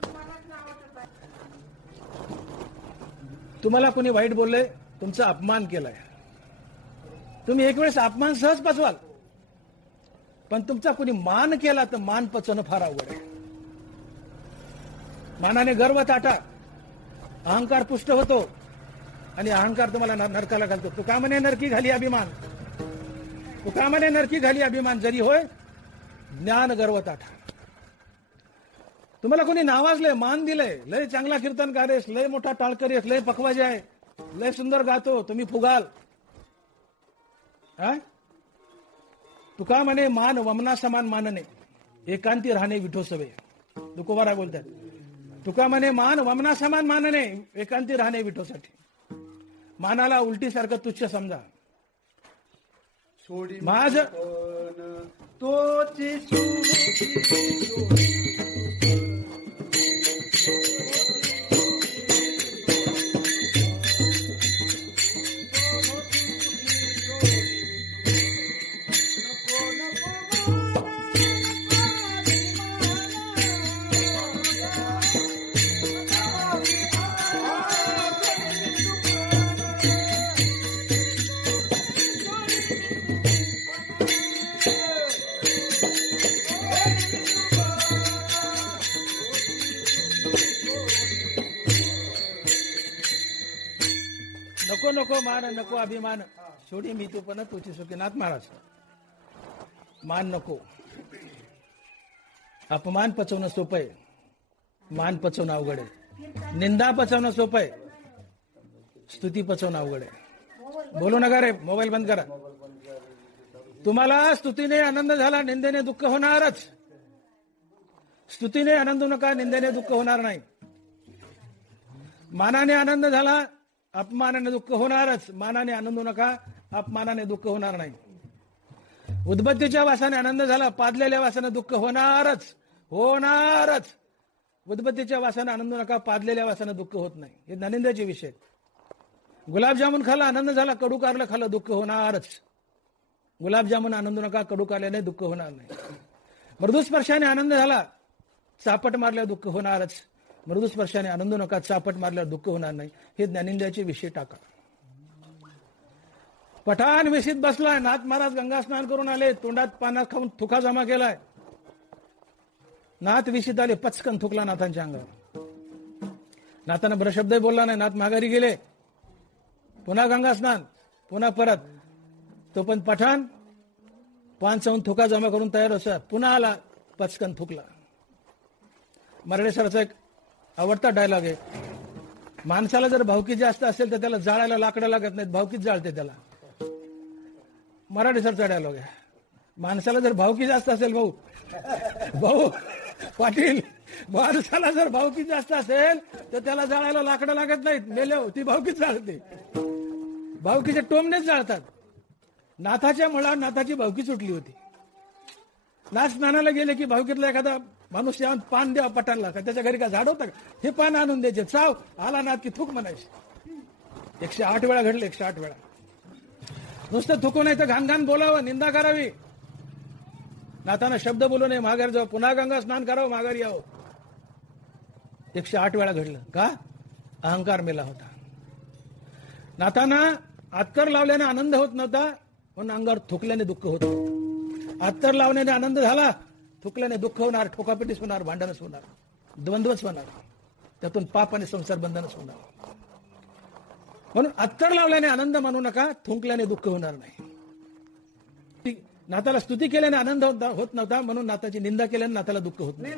तुम्हाला कोणी वाईट बोललंय, तुमचा अपमान केलाय, तुम्ही एक वेळेस अपमान सहज पचवाल, पण तुमचा कोणी मान केला तर मान पचवणं फार अवघड आहे. मानाने गर्व ताटा, अहंकार पुष्ट होतो आणि अहंकार तुम्हाला नरकाला घालतो. तुका म्हणे नरकी घाली अभिमान, तुका म्हणे नरकी घाली अभिमान जरी होय ज्ञान गर्व ताठा. तुम्हाला कोणी नावाजलंय, मान दिलंय, लय चांगला कीर्तनकार आहेस, लय मोठा टाळकरी आहेस, लय पखवाजे आहे, लय सुंदर गातो, तुम्ही फुगाल. तुका म्हणे मान वमना समान मानणे, एकांती राहणे विठो सवे. तुकोबाराय बोलतात, तुका म्हणे मान वमना समान मानणे, एकांती राहणे विठोसाठी. मानाला उलटीसारखं तुच्छ समजा. माझ तोची नको नको मान नको अभिमान, सोडी मी तू पण तुझी सुखीनाथ महाराज. मान नको. अपमान पचवणं सोपं आहे, मान पचवणं अवघड आहे. निंदा पचवणं सोपं आहे, स्तुती पचवणं अवघड आहे. बोलू नका रे, मोबाईल बंद करा. तुम्हाला स्तुतीने आनंद झाला, निंदेने दुःख होणारच. स्तुतीने आनंद नका, निंदेने दुःख होणार नाही. मानाने आनंद झाला, अपमानाने दुःख होणारच. मानाने आनंद नका, अपमानाने दुःख होणार नाही. उदबत्तीच्या वासाने आनंद झाला, पादलेल्या वासाने दुःख होणारच, होणारच. उदबत्तीच्या वासाने आनंद नका, पादलेल्या वासाने दुःख होत नाही. हे ननिंदाचे विषय. गुलाबजामुन खाला, आनंद झाला, कडू कारलं खाल्लं, दुःख होणारच. गुलाबजामुन आनंद नका, कडू कारल्याने दुःख होणार नाही. मृदुस्पर्शाने आनंद झाला, चापट मारल्या दुःख होणारच. मृदुस्पर्शाने आनंद नका, चापट मारल्यावर दुःख होणार नाही. हे ज्ञानेंद्रियाचे विषय टाका. पठाण विशीत बसलाय, नाथ महाराज गंगा स्नान करून आले, तोंडात पाण्यात खाऊन थुका जमा केलाय. नाथ विशीत आले, पचकन थुकला नाथांच्या अंगावर. नाथानं ब्रशब्दही बोलला नाही, नाथ माघारी गेले. पुन्हा गंगा स्नान, पुन्हा परत. तो पण पठाण पान चावून थुका जमा करून तयार होता, पुन्हा आला, पचकन थुकला. मराठे सरचा एक आवडता डायलॉग आहे, माणसाला जर भावकी जास्त असेल तर त्याला जाळायला लाकडं लागत नाहीत, भावकीच जाळते त्याला. मराठे सरचा डायलॉग आहे. माणसाला जर भावकी जास्त असेल, भाऊ पाटील, माणसाला जर भावकी जास्त असेल तर त्याला जाळायला लाकडं लागत नाहीत, मेलो ती भावकीच जाळते. भावकीचे टोमनेच जाळतात. नाथाच्या मुळा नाथाची भावकी सुटली होती. नाथ स्नानाला गेले की भावकीतला एखादा माणूस येऊन पान द्या पटांना, का त्याच्या घरी का झाड होतं का, हे पान आणून द्यायचे. चाव आला नाथ की थुक म्हणायचे. 108 वेळा घडलं, 108 वेळा. नुसतं थुकू नाही तर घाण घाण बोलावं, निंदा करावी. नाथानं शब्द बोलू नये, माघारी जाऊ, पुन्हा गंगा स्नान करावं, माघारी यावं. 108 वेळा घडलं. का? अहंकार मेला होता. नाथांना अत्तर लावल्याने आनंद होत नव्हता, म्हणून अंगावर थुकल्याने दुःख होत. अत्तर लावण्याने आनंद झाला, थुकल्याने दुःख होणार, ठोकापिटीच होणार, भांडणच होणार, द्वंद्वच होणार, त्यातून पाप आणि संसार बंधनच होणार. म्हणून अत्तर लावल्याने आनंद मानू नका, थुंकल्याने दुःख होणार नाही. नाथाला स्तुती केल्याने आनंद होत नव्हता, म्हणून नाथाची निंदा केल्याने नाथाला दुःख होत नाही.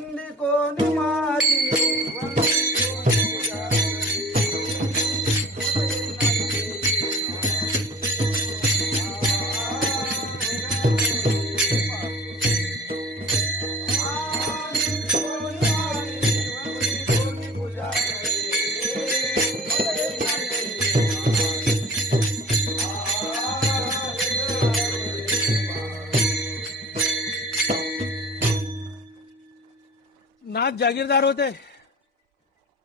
नाथ जागीरदार होते.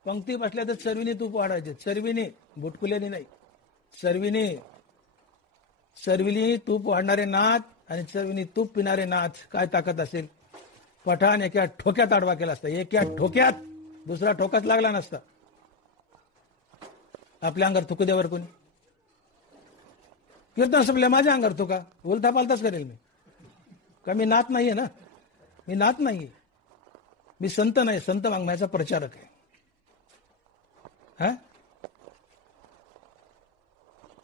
पंक्ती बसल्या तर चरवीने तूप वाढायचे, चरवीने, बुटकुल्याने नाही. चरविली तूप वाढणारे नाथ आणि चरविनी तूप पिणारे नाथ, काय ताकद असेल. पठाण एका ठोक्यात आडवा केला असता, एका ठोक्यात, दुसरा ठोकाच लागला नसता. आपल्या अंगावर थुकू द्यावर कोणी. कीर्तन संपल्या माझ्या अंगावर तो का उलथा पालताच करेल मी का मी नात नाहीये ना मी नात नाहीये मी संत नाही संत वाङ्मयाचा प्रचारक आहे हा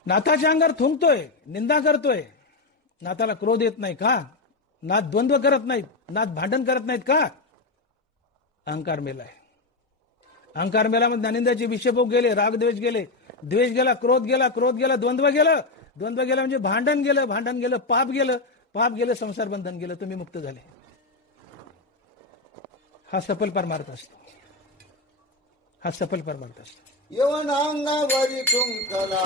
नाथाच्या अंगावर थुंकतोय निंदा करतोय नाथाला क्रोध येत नाही का नाथ द्वंद्व करत नाहीत नाथ भांडण करत नाहीत का अहंकार मेलाय अहंकार मेल्यामध्ये ज्ञानेंद्रियाचे विषयभोग गेले रागद्वेष गेले द्वेष गेला क्रोध गेला द्वंद्व गेलं म्हणजे भांडण गेलं पाप गेलं संसार बंधन गेलं तुम्ही मुक्त झाले हा सफल परमार्थ असतो यवनांगावरी तुंकला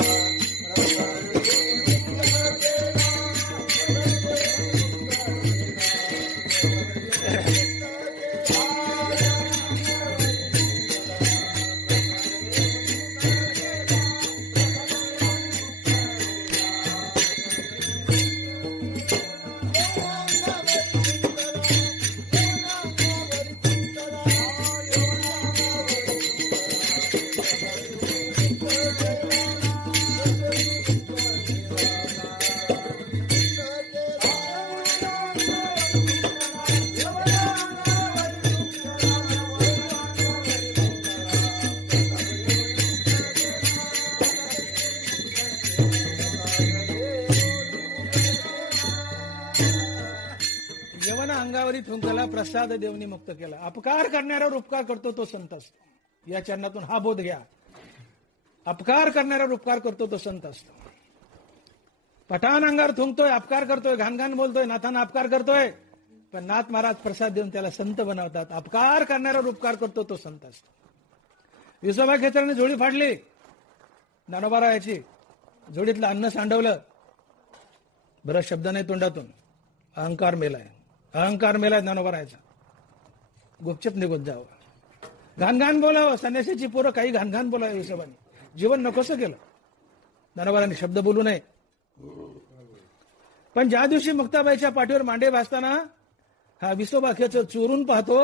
अंगावरी थुंकला प्रसाद देवनी मुक्त केला अपकार करणाऱ्यावर उपकार करतो तो संत असतो या चरणातून हा बोध घ्या अपकार करणाऱ्यावर उपकार करतो तो संत असतो पठाण अंगावर थुंकतोय अपकार करतोय घाणघाण बोलतोय नाथांना अपकार करतोय पण नाथ महाराज प्रसाद देऊन त्याला संत बनवतात अपकार करणाऱ्यावर उपकार करतो तो संत असतो विसोबा खेचराने झोळी फाडली ज्ञानोबारायाची झोळीतलं अन्न सांडवलं बरं शब्द नाही तोंडातून अहंकार मेलाय ज्ञानोबारायाचा गुपचूप निघून जावं घाणघाण बोलावं संन्यासीची पोरं काही घाणघाण बोलावं विसोबाने जीवन नकोसं केलं ज्ञानोबाराने शब्द बोलू नये पण ज्या दिवशी मुक्ताबाईच्या पाठीवर मांडे भासताना हा विसोबा खेचर चोरून पाहतो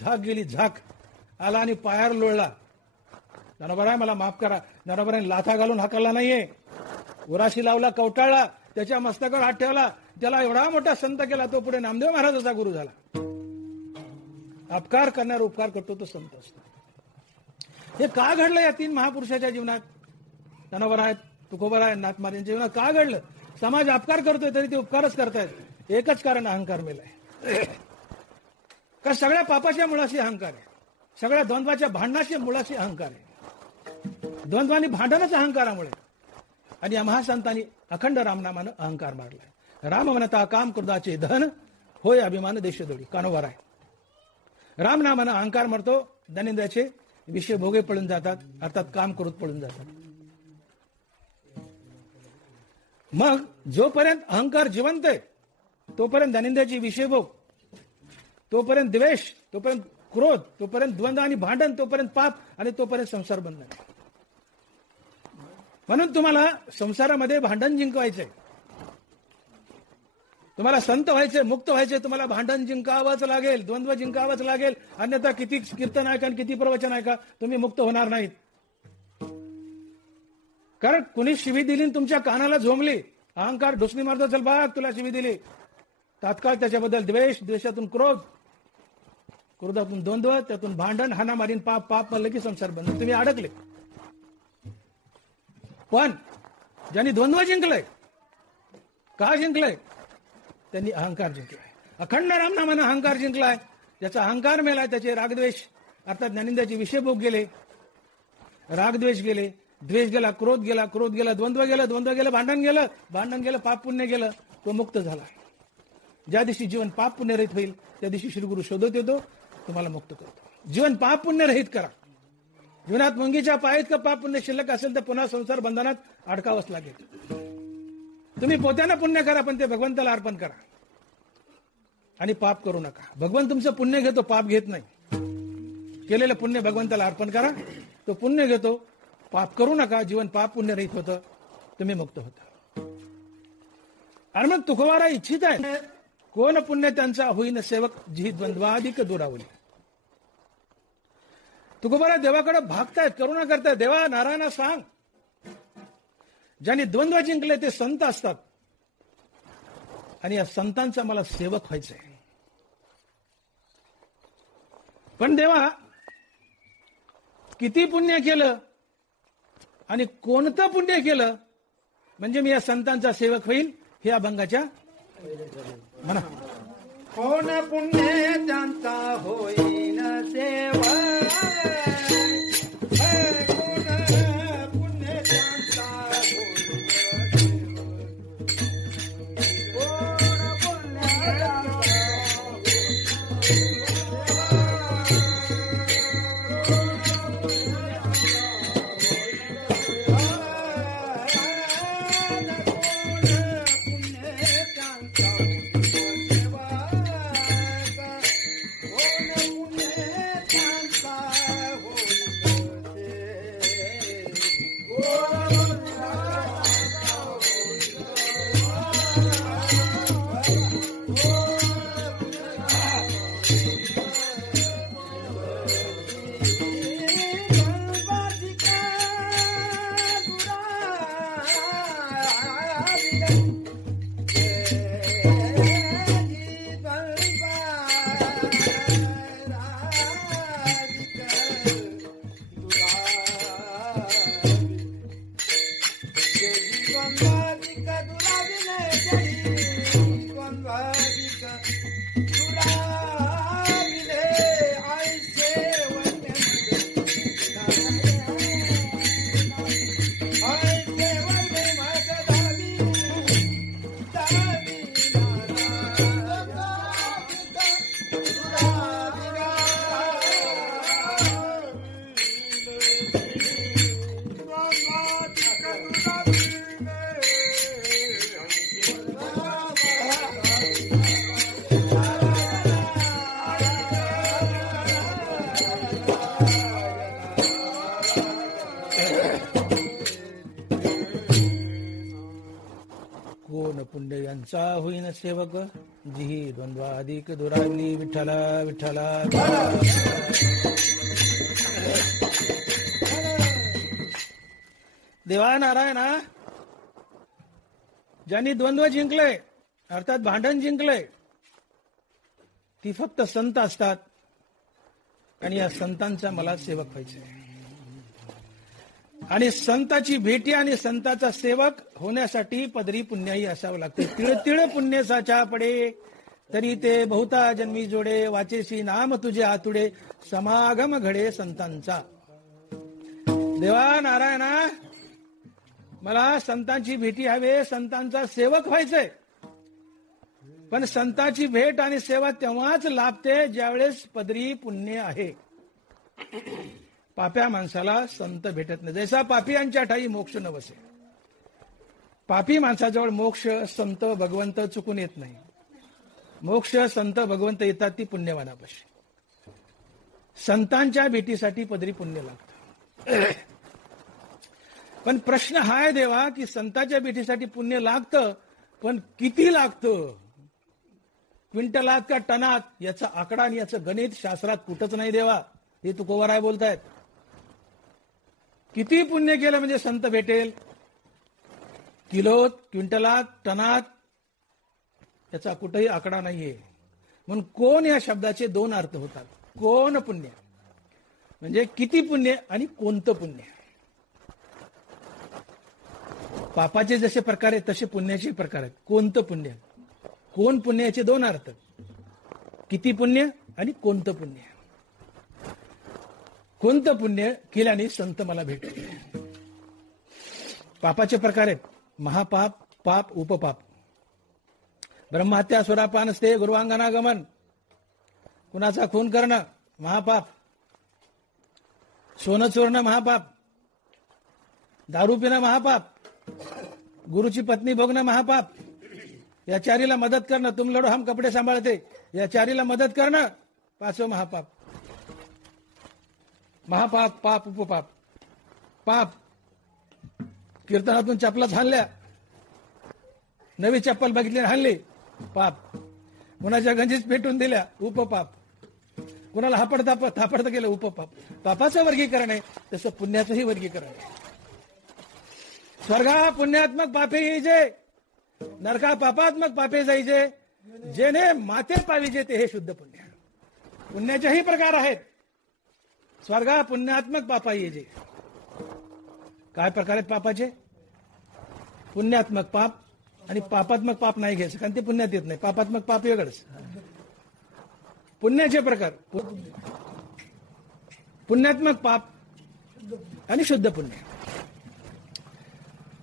झाक गेली झाक आला आणि पायावर लोळला ज्ञानोबाराय मला माफ करा ज्ञानोबाराने लाथा घालून हाकलला नाहीये उराशी लावला कवटाळला त्याच्या मस्तकावर हात ठेवला त्याला एवढा मोठा संत केला तो पुढे नामदेव महाराजाचा गुरु झाला अपकार करणारा उपकार करतो तो संत असतो हे का घडलं या तीन महापुरुषाच्या जीवनात ज्ञानोबाराय तुकोबाराय नाथ महाराजांच्या जीवनात का घडलं समाज अपकार करतोय तरी ते उपकारच करतायत एकच कारण अहंकार मेलाय का सगळ्या पापाच्या मुळाशी अहंकार आहे सगळ्या द्वंद्वाच्या भांडणाच्या मुळाशी अहंकार आहे द्वंद्वानी भांडणच अहंकारामुळे आणि या महासंतांनी अखंड रामनामानं अहंकार मारलाय राम म्हणता काम क्रोधाचे धन होय अभिमान देशदोडी कानोबाराय रामनामानं अहंकार मारतो ज्ञानेंद्रियाचे विषय भोगे पळून जातात अर्थात काम क्रोध पळून जातात मग जोपर्यंत अहंकार जिवंत आहे तोपर्यंत ज्ञानेंद्रियाची विषय भोग तोपर्यंत द्वेष तोपर्यंत क्रोध तोपर्यंत द्वंद्व आणि भांडण तोपर्यंत पाप आणि तोपर्यंत संसार बंधन म्हणून तुम्हाला संसारामध्ये भांडण जिंकवायचंय तुम्हाला संत व्हायचंय मुक्त व्हायचंय तुम्हाला भांडण जिंकावंच लागेल द्वंद्व जिंकावंच लागेल अन्यथा किती कीर्तन ऐका आणि किती प्रवचन ऐका तुम्ही मुक्त होणार नाहीत कारण कुणी शिवी दिली तुमच्या कानाला झोंबली अहंकार ढुसणी मारतो चल बाग तुला शिवी दिली तात्काळ त्याच्याबद्दल द्वेष द्वेषातून क्रोध क्रोधातून द्वंद्व त्यातून भांडण हाणामारीन पाप पाप म्हणलं की संसार बंद तुम्ही अडकले पण ज्यांनी द्वंद्व जिंकलंय का जिंकलंय त्यांनी अहंकार जिंकलाय अखंड रामनामानं अहंकार जिंकलाय ज्याचा अहंकार मेलाय त्याचे रागद्वेष अर्थात ज्ञानेंद्रियाचे विषय भोग गेले रागद्वेष गेले द्वेष गेला क्रोध गेला द्वंद्व गेलं भांडण गेलं पाप पुण्य गेलं तो मुक्त झाला ज्या दिवशी जीवन पाप पुण्य रहित होईल त्या दिवशी श्री गुरु शोधत येतो तुम्हाला मुक्त करतो जीवन पाप पुण्य रहित करा जीवनात मुंगीच्या पायात का पाप पुण्य शिल्लक असेल तर पुन्हा संसार बंधनात अडकावंच लागेल तुम्ही पोत्यानं पुण्य करा पण ते भगवंताला अर्पण करा आणि पाप करू नका भगवंत तुमचं पुण्य घेतो पाप घेत नाही केलेलं पुण्य भगवंताला अर्पण करा तो पुण्य घेतो पाप करू नका जीवन पाप पुण्य रहित होतं तुम्ही मुक्त होता आणि मग तुकोबारा इच्छित आहे कोण पुण्य त्यांचा होईन सेवक जी द्वंद्वाधिक दुरावली तुकोबारा देवाकडे भागतायत करुणा करतायत देवा नारायणा सांग ज्यांनी द्वंद्व जिंकले ते संत असतात आणि या संतांचा मला सेवक व्हायचंय. पण देवा, किती पुण्य केलं आणि कोणतं पुण्य केलं म्हणजे मी या संतांचा सेवक होईल? हे अभंगाच्या म्हणा. कोण पुण्य त्यांचा होईन सेवा, कोण पुण्य त्यांचा होईन पुण्य यांचा होईन सेवक, जिही द्वंद्वाधिक दुरावली. विठ्ठला विठ्ठला. देवा नारायणा, ज्यांनी द्वंद्व जिंकले अर्थात भांडण जिंकले ती फक्त संत असतात आणि या संतांचा मला सेवक व्हायचे. आणि संताची भेटी आणि संताचा सेवक होण्यासाठी पदरी पुण्याही असावं लागते. तिळ तिळ पुण्य साचा पडे, तरी ते बहुता जन्मी जोडे. वाचेशी नाम तुझे आतुडे, समागम घडे संतांचा. देवा नारायणा, मला संतांची भेटी हवे, संतांचा सेवक व्हायचंय. पण संतांची भेट आणि सेवा तेव्हाच लाभते ज्यावेळेस पदरी पुण्य आहे. पाप्या माणसाला संत भेटत नाही. जैसा पापियांच्या ठाई मोक्ष न वसे. पापी माणसाजवळ मोक्ष, संत, भगवंत चुकून येत नाही. मोक्ष, संत, भगवंत येतात ती पुण्यवानापाशी. संतांच्या भेटीसाठी पदरी पुण्य लागतं. पण प्रश्न हा आहे देवा की संतांच्या भेटीसाठी पुण्य लागतं, पण किती लागतं? क्विंटलात का टनात? याचा आकडा आणि याचं गणित शास्त्रात कुठंच नाही देवा. हे तुकोबराय बोलतायत. किती पुण्य केलं म्हणजे संत भेटेल? किलोत, क्विंटलात, टनात? याचा कुठेही आकडा नाहीये. म्हणून कोण या शब्दाचे दोन अर्थ होतात. कोण पुण्य म्हणजे किती पुण्य आणि कोणतं पुण्य. पापाचे जसे प्रकार आहेत तसे पुण्याचे प्रकार आहेत. कोणतं पुण्य, कोण पुण्याचे दोन अर्थ. किती पुण्य आणि कोणतं पुण्य. कोणतं पुण्य केल्याने संत मला भेटले. पापाचे प्रकार आहेत महापाप, पाप, उपपाप. ब्रह्महत्या, सुरापान, स्ते, गुरुवांगनागमन, कुणाचा खून करणं महापाप. सोनं चोरणं महापाप. दारू पिणं महापाप. गुरुची पत्नी भोगणं महापाप. या चारीला मदत करणं, तुम लढो हम कपडे सांभाळते, या चारीला मदत करणं पाचवं महापाप. महापाप, पाप, उपपाप. पाप, कीर्तनातून चपलाच हाणल्या, नवी चप्पल बघितली हाणली, पाप. कुणाच्या गंजीच पेटून दिल्या, उपपाप. कुणाला थापडता केलं, उपपाप. पापाचं वर्गीकरण आहे, तसं पुण्याचंही वर्गीकरण आहे. स्वर्गा पुण्यात्मक पापे येईजे, नरका पापात्मक पापे जाईजे, जेने माते पाविजे ते हे शुद्ध पुण्य. पुण्याचेही प्रकार आहेत. स्वर्गा पुण्यात्मक पापा येजे. काय प्रकार आहेत पापाचे? पुण्यात्मक पाप आणि पापात्मक पाप नाही घ्यायचं, कारण ते पुण्यात येत नाही. पापात्मक पाप वेगळंच. पुण्याचे प्रकार पुण्यात्मक पाप आणि शुद्ध पुण्य,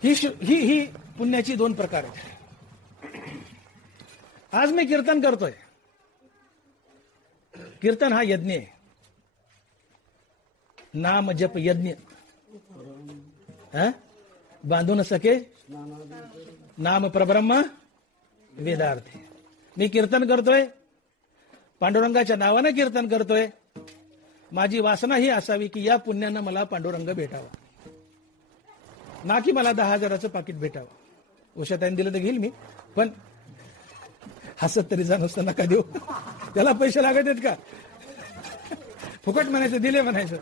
ही पुण्याची दोन प्रकार आहेत. आज मी कीर्तन करतोय. कीर्तन हा यज्ञ आहे. नाम जप यज्ञ. बांधू न सके नाम परब्रह्म वेदार्थी. मी कीर्तन करतोय, पांडुरंगाच्या नावानं कीर्तन करतोय. माझी वासना ही असावी की या पुण्यानं मला पांडुरंग भेटावा, ना की मला 10,000चं पाकिट भेटावं. उषाताईने दिलं तर घेईल मी, पण हसत तरी जा, नुसतं नका देऊ. त्याला पैसे लागत आहेत का? फुकट म्हणायचं, दिले म्हणायचं.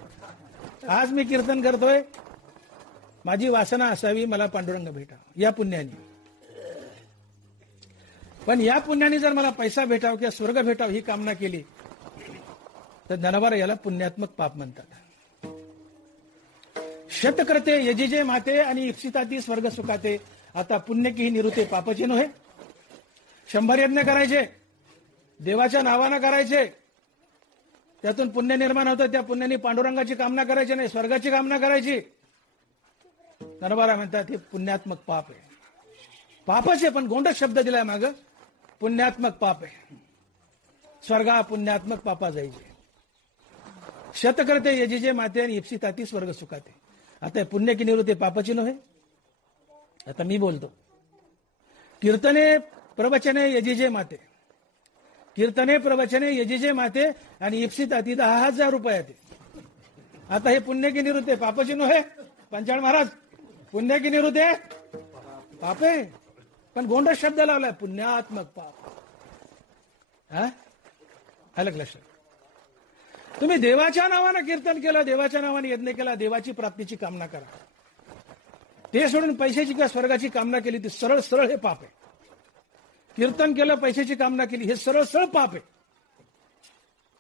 आज मी कीर्तन करतोय, माझी वासना असावी मला पांडुरंग भेटावा या पुण्याने. पण या पुण्याने जर मला पैसा भेटावा किंवा स्वर्ग भेटावं ही कामना केली तर धनवार याला पुण्यात्मक पाप म्हणतात. शतकर्ते यजिजे माते आणि इप्सिताती स्वर्ग सुखाते. आता पुण्य की ही निवृत्ती पापाची नव्हे. 100 यज्ञ करायचे, देवाच्या नावानं करायचे, त्यातून पुण्य निर्माण होतं. त्या पुण्याने पांडुरंगाची कामना करायची नाही, स्वर्गाची कामना करायची. धनवारा म्हणतात हे पुण्यात्मक पाप आहे. पापच आहे, पण गोंडच शब्द दिलाय माग. पुण्यात्मक पाप आहे. स्वर्गा पुण्यात्मक पापा जायचे. शतकर्ते यजिजे माते आणि इप्सिताती स्वर्ग सुखाते. आता पुण्य की निवृत्ती पापाची नव्हे. आता मी बोलतो. कीर्तने प्रवचने यजिजे माते. कीर्तने प्रवचने यजिजे माते आणि इप्सिताती 10,000 रुपये येते. आता हे पुण्य की निवृत्ती पापाची नव्हे. पंचाळ महाराज, पुण्य की निवृत्ती पाप आहे, पण गोंडस शब्द लावलाय पुण्यात्मक पाप. आलं लक्षात? तुम्ही देवाच्या नावानं कीर्तन केलं, देवाच्या नावाने यज्ञ केला, देवाची प्राप्तीची कामना करा. ते सोडून पैशाची किंवा स्वर्गाची कामना केली ती सरळ सरळ हे पाप आहे. कीर्तन केलं, पैशाची कामना केली, हे सरळ सरळ पाप आहे.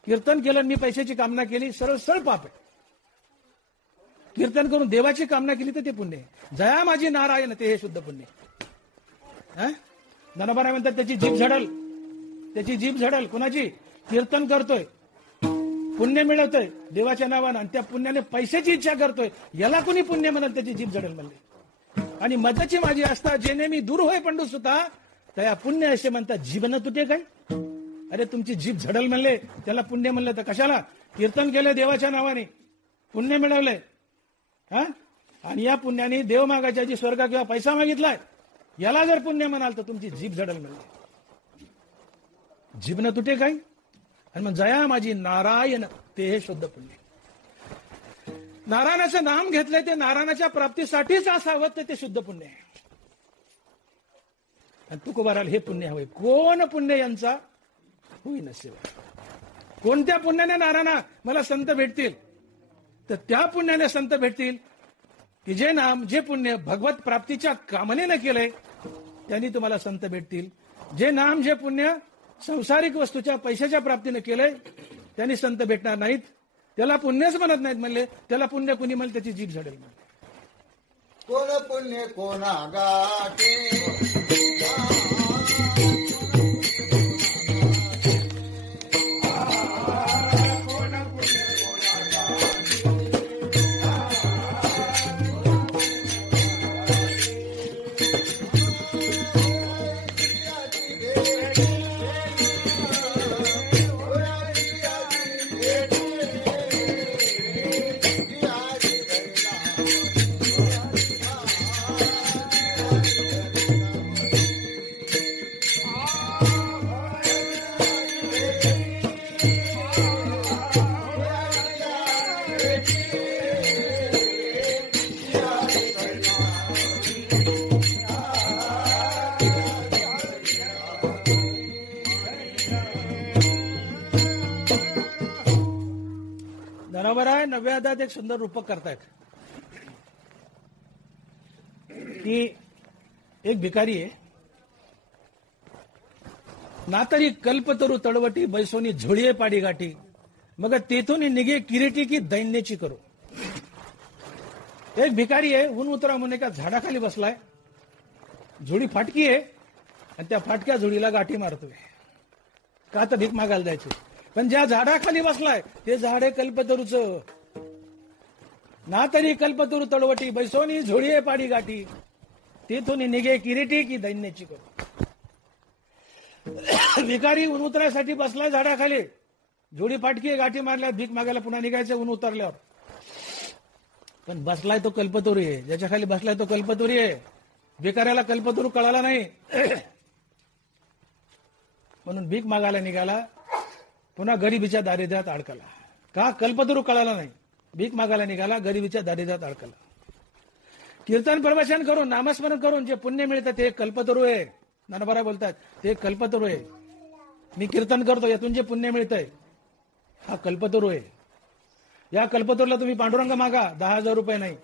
कीर्तन केलं, मी पैशाची कामना केली, सरळ सरळ पाप आहे. कीर्तन करून देवाची कामना केली तर ते पुण्य आहे. जया माझी नारायण ते हे शुद्ध पुण्य. धनोबा म्हणतात त्याची जीभ झडल, त्याची जीभ झडल. कुणाची? कीर्तन करतोय, पुण्य मिळवतोय देवाच्या नावानं, आणि त्या पुण्याने पैशाची इच्छा करतोय, याला कोणी पुण्य म्हणत त्याची जीभ झडल म्हणले. आणि मदची माझी असता जेणे मी दूर होय पंडू सुद्धा त्या पुण्य असे म्हणतात. जीभ न तुटे काय? अरे तुमची जीभ झडल म्हणले, त्याला पुण्य म्हणलं तर कशाला? कीर्तन केलं देवाच्या नावाने, पुण्य मिळवलंय. आणि या पुण्याने देव मागायच्या जी स्वर्ग किंवा पैसा मागितलाय, याला जर पुण्य म्हणाल तर तुमची जीभ झडल म्हणले. जीभ न तुटे काय? आणि मग जया माझी नारायण ते हे शुद्ध पुण्य. नारायणाचं नाम घेतलंय ते नारायणाच्या प्राप्तीसाठीच असावं ते शुद्ध पुण्य आहे. आणि तुकोबाराला हे पुण्य हवंय. कोण पुण्य यांचा होई नसेल. कोणत्या पुण्याने नारायणा मला संत भेटतील? तर त्या पुण्याने संत भेटतील की जे नाम, जे पुण्य भगवत प्राप्तीच्या कामनेनं केलंय त्यांनी तुम्हाला संत भेटतील. जे नाम, जे पुण्य संसारिक वस्तूच्या पैशाच्या प्राप्तीने केलंय त्यांनी संत भेटणार नाहीत. त्याला पुण्यच म्हणत नाहीत म्हणले. त्याला पुण्य कुणी म्हणले त्याची जीभ झडेल म्हणले. कोण पुण्य कोणा गाठे बरोबर आहे. नव्या हातात एक सुंदर रूपक करतायत. की एक भिकारी आहे, ना तरी कल्पतरू तळवटी बैसोनी झोळीये पाडी गाठी, मग तेथून निघे किरीटी की दैन्याची करो. एक भिकारी आहे, ऊन उतरा म्हणून एका झाडाखाली बसलाय, झोळी फाटकी आहे आणि त्या फाटक्या झोळीला गाठी मारतोय. का तर भीक मागायला जायचे, पण ज्या झाडाखाली बसलाय ते झाड आहे कल्पतरूचं. ना तरी कल्पतरू तळवटी बैसोनी झोळीये पाडी गाठी, तेथून निघे किरीटी की दैन्याची करो. भिकारी ऊन उतरायसाठी बसलाय झाडाखाली, झोळी फाटकी आहे, गाठी मारल्या, भीक मागायला पुन्हा निघायचं ऊन उतरल्यावर. पण बसलाय तो कल्पतरू आहे, ज्याच्या खाली बसलाय तो कल्पतरू आहे. भिकाऱ्याला कल्पतरू कळाला नाही म्हणून भीक मागायला निघाला, पुन्हा गरिबीच्या दारिद्र्यात अडकला. का? कल्पतरू कळाला नाही, भीक मागायला निघाला, गरिबीच्या दारिद्र्यात अडकला. कीर्तन प्रवचन करून, नामस्मरण करून जे पुण्य मिळतं ते कल्पतरू आहे. नानबरा बोलतात ते कल्पतरू आहे. मी कीर्तन करतो, यातून जे पुण्य मिळतंय हा कल्पतरू आहे. या कल्पतरूला तुम्ही पांडुरंग मागा, 10,000 रुपये नाही.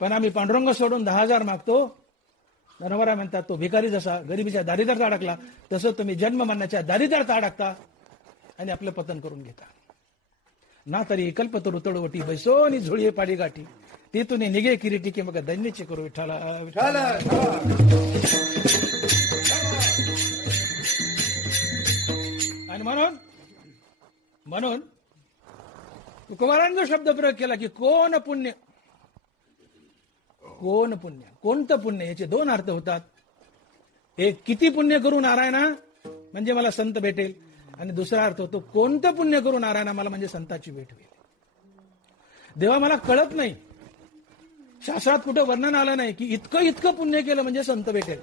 पण आम्ही पांडुरंग सोडून 10,000 मागतो. नरवरा म्हणतात तो भिकारी जसा गरिबीच्या दारिद्र्यात अडकला, तसं तुम्ही जन्म मरणाच्या दारिद्र्यात अडकता आणि आपलं पतन करून घेता. ना तरी कल्पतरू तळवटी बैसोनी झोळीये पाडी गाठी, तेथून निघे किरीटी की मग दैन्याची करू. विठ्ठला आणि म्हणून कुमारांनी जो शब्द प्रयोग केला की कोण पुण्य, कोण पुण्य, कोणतं पुण्य, याचे दोन अर्थ होतात. एक, किती पुण्य करू नारायणा म्हणजे मला संत भेटेल, आणि दुसरा अर्थ होतो कोणतं पुण्य करू नारायणा मला म्हणजे संताची भेट होईल. देवा मला कळत नाही, शास्त्रात कुठं वर्णन आलं नाही की इतकं पुण्य केलं म्हणजे संत भेटेल.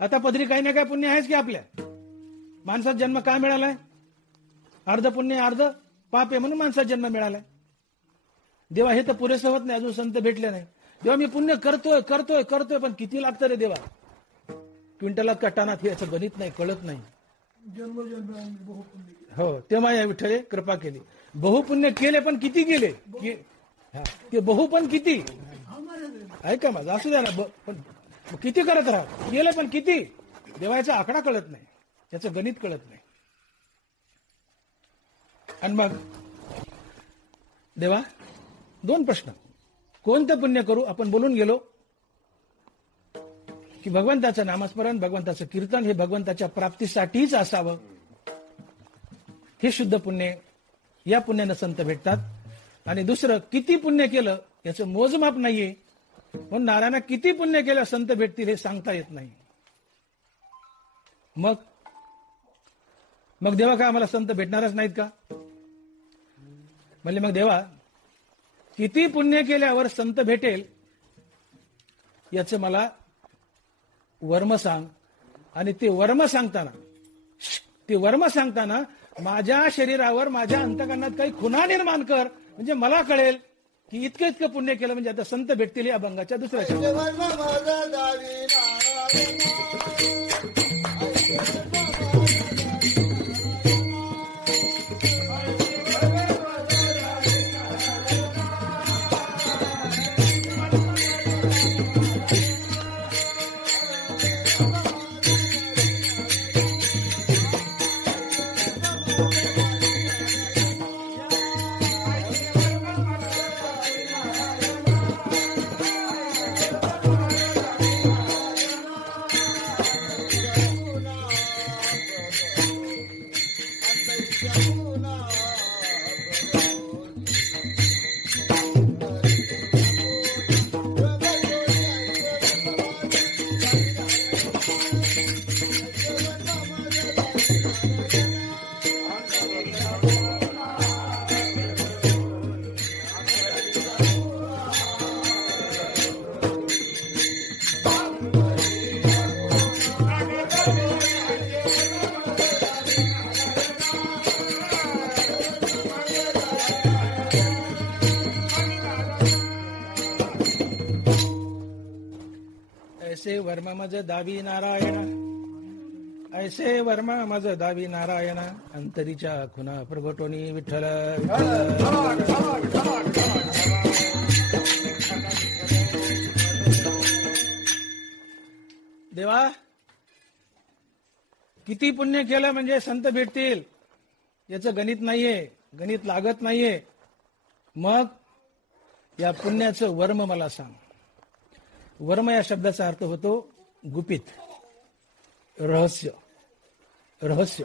आता पदरी काही ना काही पुण्य आहेच की आपल्या. माणसात जन्म का मिळालाय? अर्ध पुण्य अर्ध पाप आहे म्हणून माणसात जन्म मिळालाय. देवा हे तर पुरेसं होत नाही, अजून संत भेटले नाही. देवा मी पुण्य करतोय पण किती लागतं रे देवा? क्विंटलात का टनात याचं गणित नाही, कळत नाही. हो, तेव्हा या विठ्ठले कृपा केली. बहुपुण्य केले पण किती केले? ते बहु पण किती? ऐका माझं, असू द्या ना, पण किती करत राहा. केलं पण किती? देवाचा आकडा कळत नाही, त्याचं गणित कळत नाही. आणि मग देवा दोन प्रश्न, कोणतं पुण्य करू? आपण बोलून गेलो की भगवंताचं नामस्मरण, भगवंताचं कीर्तन हे भगवंताच्या प्राप्तीसाठीच असावं. हे शुद्ध पुण्य, या पुण्यानं संत भेटतात. आणि दुसरं, किती पुण्य केलं याचं मोजमाप नाहीये, म्हणून नारायणा किती पुण्य केलं संत भेटतील हे सांगता येत नाही. मग देवा काय आम्हाला संत भेटणारच नाहीत का? म्हणजे मग देवा किती पुण्य केल्यावर संत भेटेल याचं मला वर्म सांग. आणि ते वर्म सांगताना माझ्या शरीरावर, माझ्या अंतकरणात काही खुणा निर्माण कर, म्हणजे मला कळेल की इतकं पुण्य केलं म्हणजे आता संत भेटतील. या अभंगाच्या दुसऱ्या ऐसे वर्म मज दावी नारायण, ऐसे वर्म मज दावी नारायण, अंतरीच्या खुना प्रगटोनी विठ्ठल. देवा किती पुण्य केलं म्हणजे संत भेटतील, याचं गणित नाहीये, गणित लागत नाहीये. मग या पुण्याचं वर्म मला सांग. वर्म या शब्दाचा अर्थ होतो गुपित, रहस्य. रहस्य.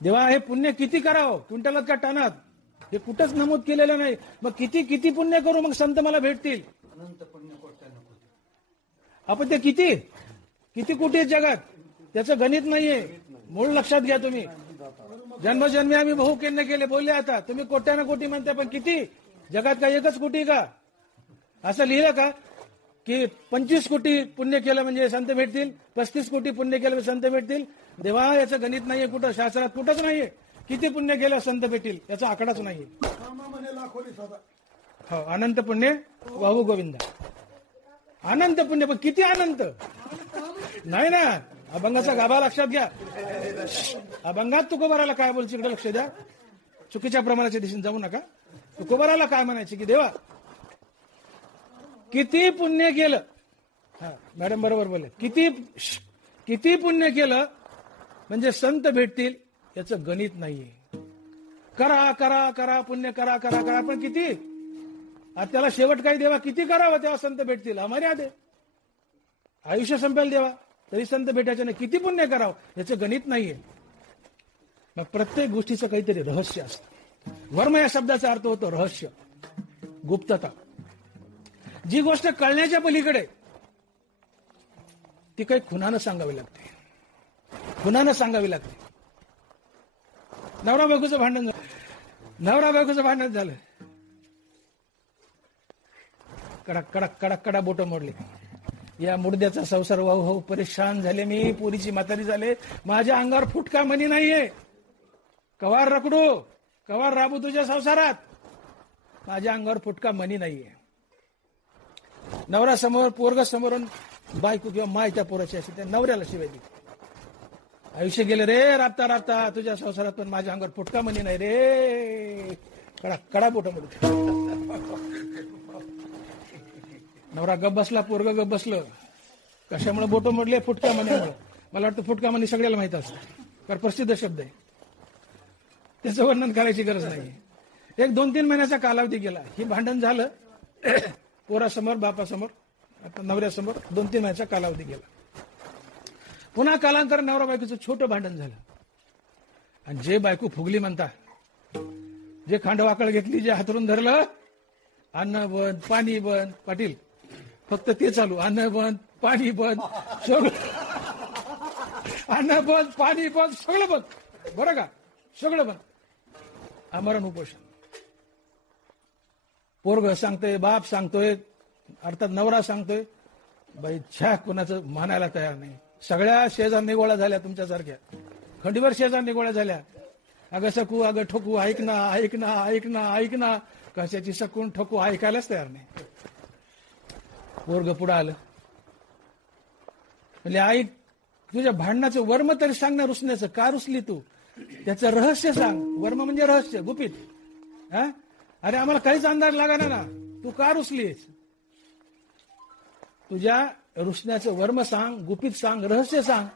देवा हे पुण्य किती करावं, क्विंटलात का टनात, हे कुठंच नमूद केलेलं नाही. मग किती किती पुण्य करू मग संत मला भेटतील? अनंत पुण्य कोट्यानं कोटी. आपण ते किती किती कोटी आहेत जगात, त्याचं गणित नाहीये. मूळ लक्षात घ्या तुम्ही. जन्मजन्मी आम्ही बहुपुण्य केले बोलले, आता तुम्ही कोट्यानं कोटी म्हणता, पण किती जगात का एकच कोटी का? असं लिहिलं का की 25 कोटी पुण्य केलं म्हणजे संत भेटतील, 35 कोटी पुण्य केलं म्हणजे संत भेटतील? देवा याचं गणित नाहीये, कुठं शास्त्रात कुठंच नाहीये. किती पुण्य केलं संत भेटतील याचा आकडाच नाहीये. हो, अनंत पुण्य वाहू गोविंदा. अनंत पुण्य, पण किती अनंत नाही ना. अभंगाचा गाभा लक्षात घ्या. अभंगात तुकोबाराला काय बोलची इकडे लक्ष द्या. चुकीच्या प्रमाणाच्या दिशेने जाऊ नका. तुकोबाराला काय म्हणायचे की देवा किती पुण्य केलं, हा मॅडम बरोबर बोलले, किती पुण्य केलं म्हणजे संत भेटतील याचं गणित नाहीये. करा करा करा पुण्य करा करा करा, पण किती? आता त्याला शेवट काही देवा किती करावं तेव्हा संत भेटतील? आम्हाला आदे आयुष्य संपेल देवा तरी संत भेटायचं नाही. किती पुण्य करावं याचं गणित नाहीये. मग प्रत्येक गोष्टीचं काहीतरी रहस्य असतं. वर्म या शब्दाचा अर्थ होतो रहस्य, गुप्तता. जी गोष्ट कळण्याच्या पलीकडे ती काही खुनानं सांगावी लागते, खुनानं सांगावी लागते. नवरा बायकोचं भांडण झालं, कडक कडक कडक कडा बोट मोडले. या मुडद्याचा संसार वाहू हो परेशान झाले मी, पोरीची म्हातारी झाले, माझ्या अंगावर फुटका मनी नाहीये. कवार रकडू, कवार राबू तुझ्या संसारात, माझ्या अंगावर फुटका मनी नाहीये. नवरा समोर, पोरग समोरून बायको किंवा माय त्या पोराची असे त्या नवऱ्याला शिवाय दिली. आयुष्य गेले रे राबता राबता तुझ्या संसारात, पण माझ्या अंगावर फुटका मनी नाही रे. कडा कडा बोट मोडते. नवरा गप बसला, पोरग गप बसलं. कशामुळे बोट मोडले? फुटका मनीमुळे. मला वाटतं फुटका मनी सगळ्याला माहित असतं, कारण प्रसिद्ध शब्द आहे, त्याचं वर्णन करायची गरज नाही. एक 2-3 महिन्याचा कालावधी गेला, हे भांडण झालं पोरासमोर, बापासमोर, आता नवऱ्यासमोर 2-3 महिन्याचा कालावधी गेला. पुन्हा कालांतर नवरा बायकोचं छोटं भांडण झालं. आणि जे बायको फुगली म्हणता, जे खांडवाकळ घेतली, जे हातरून धरलं, अन्न बंद पाणी बंद, पाटील फक्त ते चालू, अन्न बंद पाणी बंद सगळं, अन्न बंद पाणी बंद सगळं बंद, बरं का, सगळं बंद. आमरण उपोषण. पोरग सांगतोय, बाप सांगतोय, अर्थात नवरा सांगतोय, बाई छ्या कोणाचं मानायला तयार नाही. सगळ्या शेजारणी गोळा झाल्या, तुमच्यासारख्या खंडीवर शेजारणी गोळा झाल्या. अगं सकू, अगं ठोकू, ऐक ना ऐक ना ऐक ना ऐक ना, कशाची सकून ठोकू ऐकायलाच तयार नाही. पोरग पुढं आलं, म्हणजे आई तुझ्या भांडणाचं वर्म तरी सांग ना, रुसण्याचं का रुसली तू, त्याचं रहस्य सांग. वर्म म्हणजे रहस्य, गुपित. हा, अरे आम्हाला काहीच अंदाज लागणार ना, तू का रुसलीस? तुझ्या रुसण्याचं वर्म सांग, गुपित सांग, रहस्य सांग.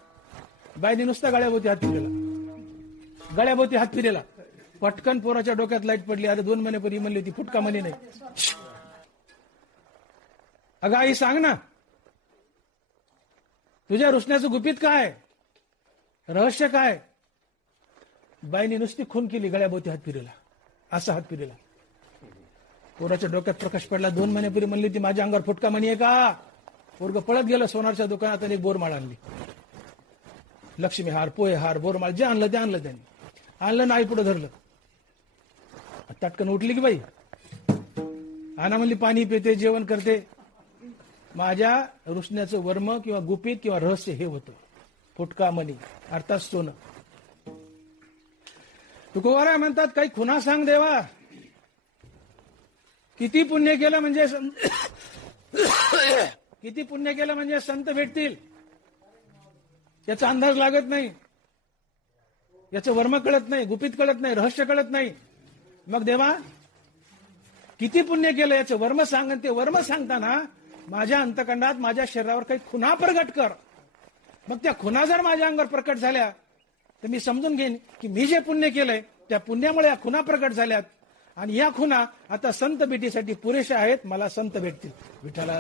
बाईने नुसता गळ्याभोवती हात फिरला, गळ्याभोवती हात फिरला. पटकन पोराच्या डोक्यात लाईट पडली. अरे 2 महिन्यापूर्वी म्हणली होती फुटका मनी नाही. अगं आई सांग ना, तुझ्या रुसण्याचं गुपित काय, रहस्य काय? बाईने नुसती खून केली, गळ्याभोवती हात फिरला, असा हात फिरला. पोराच्या डोक्यात प्रकाश पडला. 2 महिन्यापूर्वी म्हणली होती माझ्या अंगावर फुटका मनी आहे का? पोरग पळत गेलं सोनारच्या दुकानात आणि एक बोरमाळ आणली. लक्ष्मी हार, पोहे हार, बोरमाळ जे आणलं ते आणलं त्यांनी. आणलं नाही, पुढे धरलं. तटकन उठली की बाई, आणा म्हणली, पाणी पिते, जेवण करते. माझ्या रुसण्याचं वर्म किंवा गुपित किंवा रहस्य हे होतं फुटका मनी, अर्थात सोनं. तुकोबारा म्हणतात, काही खुना सांग देवा, किती पुण्य केलं म्हणजे किती पुण्य केलं म्हणजे संत भेटतील, याचा अंदाज लागत नाही, याचं वर्म कळत नाही, गुपित कळत नाही, रहस्य कळत नाही. मग देवा किती पुण्य केलं याचं वर्म सांग. ते वर्म सांगताना माझ्या अंतकंडात माझ्या शरीरावर काही खुणा प्रगट कर. मग त्या खुणा जर माझ्या अंगावर प्रकट झाल्या तर मी समजून घेईन की मी जे पुण्य केलंय त्या पुण्यामुळे या खुणा प्रकट झाल्यात आणि या खुणा आता संत भेटीसाठी पुरेशा आहेत. मला संत भेटतील. विठ्ठला.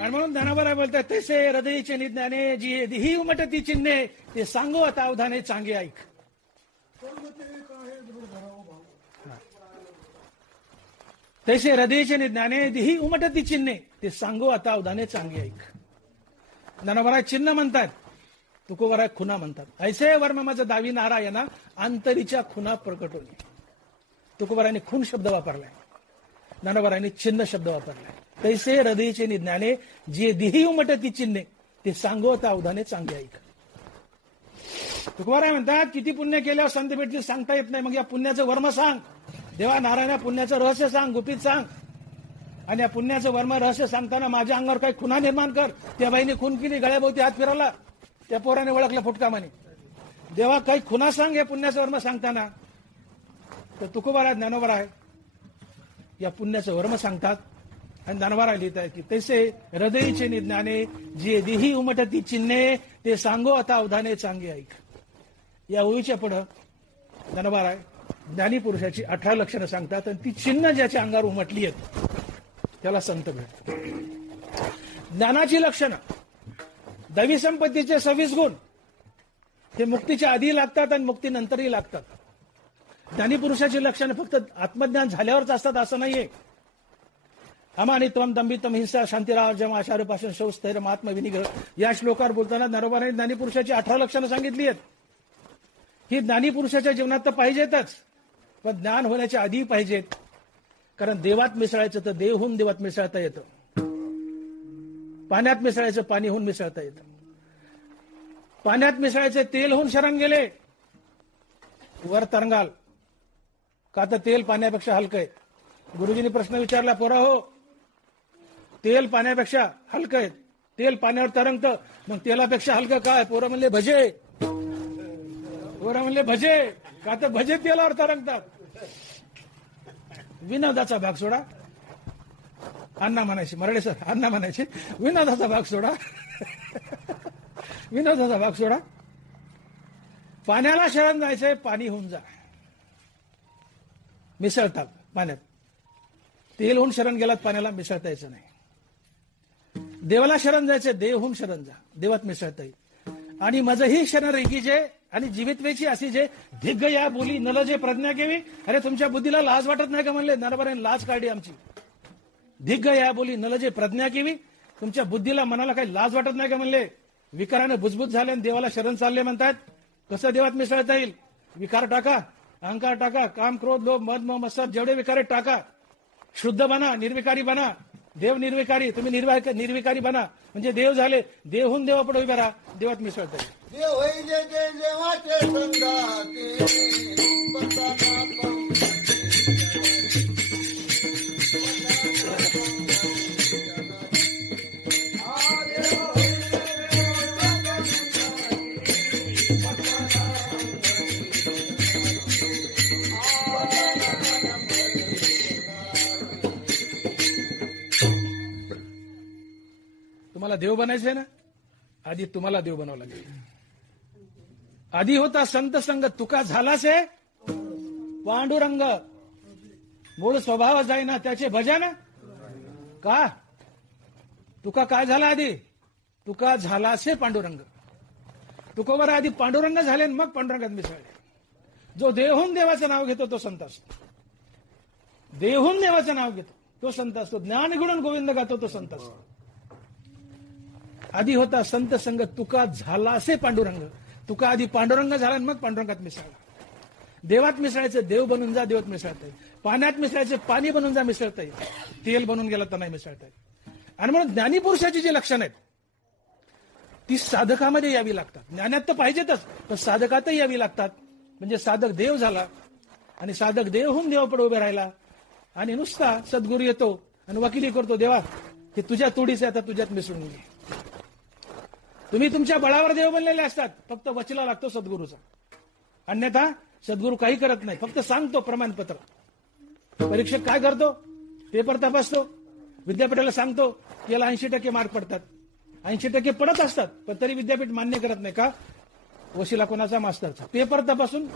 आणि म्हणून ज्ञानाबाई बोलतात तैसे हृदयीचे निज्ञाने जी दिही उमटती चिन्हे ते सांगो आता अवधाने चांगे ऐक. तैसे हृदयीचे निज्ञाने दिही उमटती चिन्हे ते सांगो आता अवधाने चांगे ऐक. ज्ञानाबाई चिन्ह म्हणतात, तुकोबराय खुना म्हणतात. ऐसे वर्म माझं दावी नारायणा अंतरीच्या खुना प्रकट होणे. तुकोबरायांनी खून शब्द वापरलाय, ज्ञानोबरायांनी चिन्ह शब्द वापरलाय. तैसे हृदयीचे निज्ञाने जे दिही उमटती चिन्हे ते सांगो आता अवधाने चांगे ऐक. तुकोबराय म्हणतात किती पुण्य केल्यावर संत भेटतील सांगता येत नाही. मग या पुण्याचं वर्म सांग. देवा नारायणा पुण्याचं रहस्य सांग, गुपित सांग. आणि या पुण्याचं वर्म रहस्य सांगताना माझ्या अंगावर काही खुणा निर्माण कर. त्या बाईने खून केली, गळ्याभोवती हात फिरवला, त्या पोराने ओळखलं फुटकामाने. देवा काही खुणा सांग या पुण्याचं वर्म सांगताना. तर तुकोबाराय ज्ञानोबराय या पुण्याचं वर्म सांगतात आणि ज्ञानोबराय लिहित आहे की तैसे हृदयीचे निज्ञाने जे दिही उमटती चिन्हे ते सांगो आता अवधाने चांगे ऐक. या ओळीच्या पुढं ज्ञानोबराय ज्ञानी पुरुषाची 18 लक्षणं सांगतात आणि ती चिन्ह ज्याच्या अंगावर उमटली आहेत त्याला संत भेट. ज्ञानाची लक्षणं, दैवी संपत्तीचे 26 गुण हे मुक्तीच्या आधी लागतात आणि मुक्तीनंतरही लागतात. ज्ञानी पुरुषाची लक्षणं फक्त आत्मज्ञान झाल्यावरच असतात असं नाहीये. अमानित्वम दंभित्वम हिंसा शांतिराव जमा आशारूपासून शौस्थैर्य महात्मा विनिग्रह या श्लोकावर बोलताना ज्ञानोबाने ज्ञानी पुरुषाची 18 लक्षणं सांगितली आहेत. ही ज्ञानी पुरुषाच्या जीवनात तर पाहिजेतच, पण ज्ञान होण्याच्या आधी पाहिजेत. कारण देवात मिसळायचं तर देवहून देवात मिसळता येतं, पाण्यात मिसळायचं पाणी होऊन मिसळता येतं. पाण्यात मिसळायचे तेल होऊन शरण गेले वर तरंगाल का तर तेल पाण्यापेक्षा हलकं आहे. गुरुजींनी प्रश्न विचारला, पोरा हो तेल पाण्यापेक्षा हलकं आहे, तेल पाण्यावर तरंगतं, मग तेलापेक्षा हलकं काय? पोरं म्हणले भजे. पोरं म्हणले भजे का तर भजे तेलावर तरंगतात. विनोदाचा भाग सोडा, अण्णा म्हणायचे, मराठे सर अण्णा म्हणायचे, विनोदाचा भाग सोडा. विनोदाचा भाग सोडा. पाण्याला शरण जायचंय, पाणी होऊन जा. मिसळतात पाण्यात. तेल होऊन शरण गेलात पाण्याला मिसळता यायचं नाही. देवाला शरण जायचंय, देव होऊन शरण जा, देवात मिसळता येईल. आणि माझं ही शरण रेकीचे आणि जीवितवेची अशी जे धिग्ग या बोली नल जे प्रज्ञा केवी. अरे तुमच्या बुद्धीला लाज वाटत नाही का म्हणले ज्ञानोबारांनी, लाज काढली आमची. धिग्ग या बोली नल जे प्रज्ञा केवी. तुमच्या बुद्धीला मनाला काही लाज वाटत नाही का म्हणले. विकाराने बुजबुज झाले आणि देवाला शरण चालले म्हणतात. कसं देवात मिसळता येईल? विकार टाका, अहंकार टाका, काम क्रोध लोभ मद मोह मत्सर जेवढे विकार टाका. शुद्ध बना, निर्विकारी बना. देव निर्विकारी, तुम्ही निर्विकारी बना म्हणजे देव झाले. देवहून देवापुढे उभे राहा, देवात मिसळता येईल. देव होई जे देवाचे संगाती बसाना पाऊल. तुम्हाला देव बनायचंय ना, आधी तुम्हाला देव बनावं लागेल. आधी होता संत संग, तुका झालाच आहे पांडुरंग. मूळ स्वभाव जाईना त्याचे भजन का. तुका काय झाला आधी? तुका झालासे पांडुरंग. तुकोबर आधी पांडुरंग झाले मग पांडुरंगात मिसळले. जो देवहून देवाचं नाव घेतो तो संत असतो. देवहून देवाचं नाव घेतो तो संत असतो. ज्ञान घडून गोविंद गातो तो संत असतो. आधी होता संत संग, तुका झालासे पांडुरंग. तुका आधी पांडुरंग झाला मग पांडुरंगात मिसळला. देवात मिसळायचं, देव बनून जा, देवात मिसळता येईल. पाण्यात मिसळायचं, पाणी बनून जा, मिसळता येईल. तेल बनून गेलं तर नाही मिसळता येईल. आणि म्हणून ज्ञानीपुरुषाची जी लक्षणं आहेत ती साधकामध्ये यावी लागतात. ज्ञानात तर पाहिजेतच, पण साधकातही यावी लागतात. म्हणजे साधक देव झाला आणि साधक देवहून देवापुढे उभे राहिला आणि नुसता सद्गुरू येतो आणि वकिली करतो, देवा हे तुझ्या तोडीचे आता तुझ्यात मिसळून घे. तुम्ही तुमच्या बळावर देव बनलेले असतात, फक्त वचला लागतो सद्गुरूचा. अन्यथा सद्गुरू काही करत नाही, फक्त सांगतो प्रमाणपत्र. परीक्षक काय करतो? पेपर तपासतो, विद्यापीठाला सांगतो की याला 80% मार्क पडतात. 80% पडत असतात, पण तरी विद्यापीठ मान्य करत नाही. का? वशिला कोणाचा? मास्तरचा. पेपर तपासून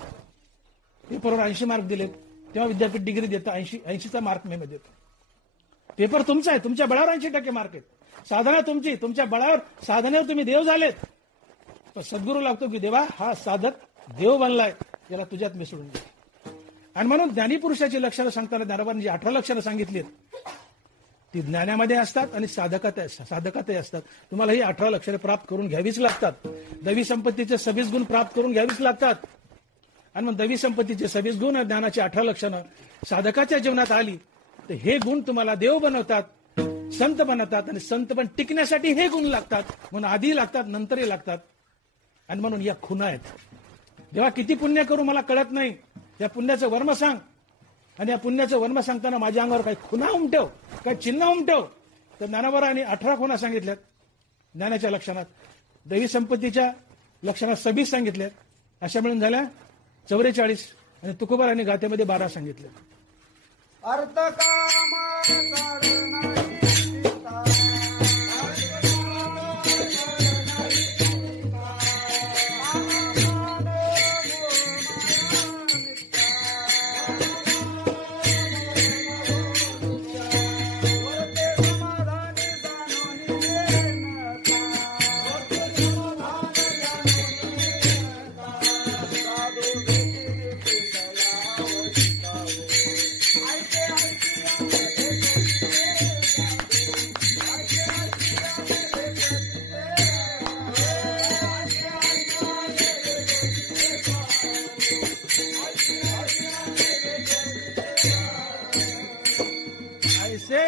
पेपरवर 80 मार्क दिले, तेव्हा विद्यापीठ डिग्री देतं. 80चा मार्क मे देतो. पेपर तुमचा आहे, तुमच्या बळावर 80% मार्क आहेत. साधना तुमची, तुमच्या बळावर साधनेवर तुम्ही देव झालेत. पण सद्गुरू लागतो की देवा हा साधक देव बनलाय, याला तुझ्यात मिसळून घे. आणि म्हणून ज्ञानीपुरुषाची लक्षणं सांगताना ज्ञानोबांनी 18 लक्षणं सांगितली ती ज्ञानामध्ये असतात आणि साधकातही असतात. तुम्हाला ही 18 लक्षणे प्राप्त करून घ्यावीच लागतात. दैवी संपत्तीचे 26 गुण प्राप्त करून घ्यावीच लागतात. आणि मग दैवी संपत्तीचे 26 गुण आणि ज्ञानाची 18 लक्षणं साधकाच्या जीवनात आली तर हे गुण तुम्हाला देव बनवतात, संत बनवतात. आणि संत पण टिकण्यासाठी हे गुण लागतात, म्हणून आधी लागतात, नंतरही लागतात. आणि म्हणून या खुणा आहेत. जेव्हा किती पुण्य करू मला कळत नाही, या पुण्याचं वर्म सांग. आणि या पुण्याचं वर्म सांगताना माझ्या अंगावर काही खुणा उमटव, काही चिन्ह उमटव. तर ज्ञानोबांनी 18 खुणा सांगितल्यात ज्ञानाच्या लक्षणात. दैवी संपत्तीच्या लक्षणात 26 सांगितल्यात. अशा मिळून झाल्या 44. आणि तुकोबारांनी गाथेमध्ये 12 सांगितले. अर्थ कामा करणारी सीता,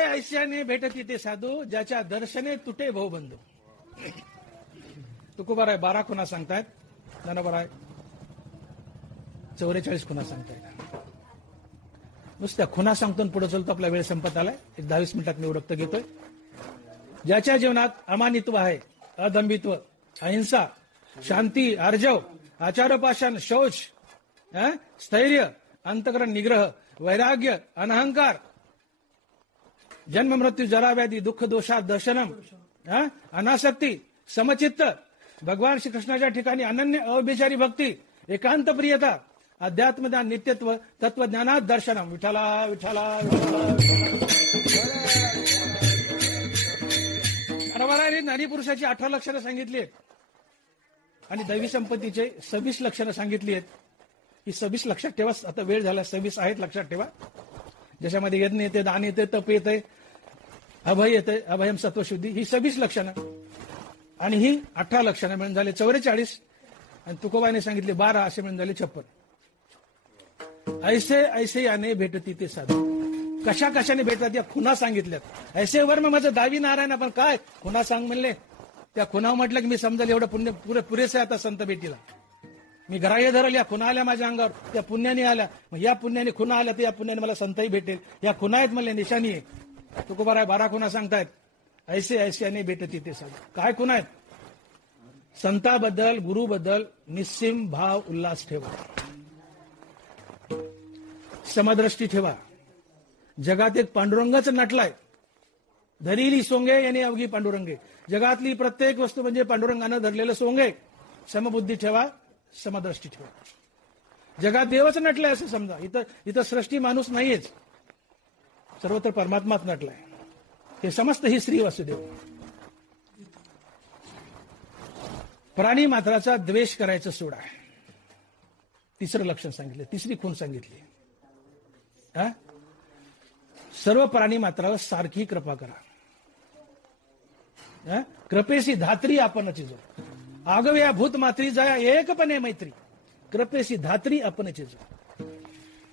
ऐश्याने भेटती ते साधू, ज्याच्या दर्शने तुटे भाऊबंधू. तुकोबाराय 12 खुणा सांगतायत, ज्ञानोबाराय 44 खुणा सांगतायत. नुसत्या खुणा सांगतो पुढे चलतो. आपला वेळ संपत आलाय. 10-20 मिनिटात मी उरकत घेतोय. ज्याच्या जीवनात अमानित्व आहे, अदंभित्व, अहिंसा, शांती, आर्जव, आचारोपासन, शौच, स्थैर्य, अंतकरण निग्रह, वैराग्य, अनहंकार, जन्म मृत्यू जरा व्याधी दुःख दोषा दर्शनम, अनासक्ती, समचित्त, भगवान श्रीकृष्णाच्या ठिकाणी अनन्य अव्यभिचारी भक्ती, एकांत प्रियता, अध्यात्मज्ञान, नित्यत्व, तत्वज्ञानात दर्शनम. विठ्ठला विठ्ठला विठ्ठला. ज्ञानीपुरुषाची 18 लक्षणं सांगितली आहेत आणि दैवी संपत्तीचे 26 लक्षणं सांगितली आहेत. ही 26 लक्षात ठेवा. आता वेळ झाला. 26 आहेत, लक्षात ठेवा. ज्याच्यामध्ये यज्ञ येते, दान येते, तप येते, अभय येते, अभयम सत्वशुद्धी. ही 26 लक्षणं आणि ही 18 लक्षणं मिळून झाले 44. आणि तुकोबाने सांगितले 12, असे मिळून झाले 56. ऐसे ऐसे याने भेटती ते साधू. कशा कशाने भेटतात या खुणा सांगितल्यात. ऐसे वर्म माझं दावी नारायण. आपण काय खुणा सांग म्हणले? त्या खुणा म्हटलं की मी समजेल एवढं पुण्य पुरेसे आता संत भेटीला. मी ग्राह्य धरल, या खुणा आल्या माझ्या अंगावर, त्या पुण्याने आल्या. मग या पुण्याने खुणा आल्या तर या पुण्याने मला संतही भेटेल. या खुणा आहेत म्हणले, निशाणी आहे. तुकोबाराय 12 खुणा सांगतायत. ऐसे ऐश्याने भेटती ते साधू. काय खुणा आहेत? संताबद्दल, गुरुबद्दल निस्सीम भाव उल्हास ठेवा, समदृष्टी ठेवा. जगात एक पांडुरंगच नटलाय. धरिली सोंगे याने अवघी पांडुरंगे. जगातली प्रत्येक वस्तू म्हणजे पांडुरंगानं धरलेलं सोंगे. समबुद्धी ठेवा, समदृष्टी ठेवा. जगात देवच नटलाय असं समजा. इथं सृष्टी माणूस नाहीयेच, सर्वत्र परमात्माच नटलाय. हे समस्त ही श्री वासुदेव. प्राणी मात्राचा द्वेष करायचं सोडा. तिसरं लक्षण सांगितलं, तिसरी खूण सांगितली. सर्व प्राणी मात्रावर सारखी कृपा करा. कृपेशी धात्री आपणची जो आगव्या भूत मात्री जाया एकपणे मैत्री. कृपेशी धात्री आपणची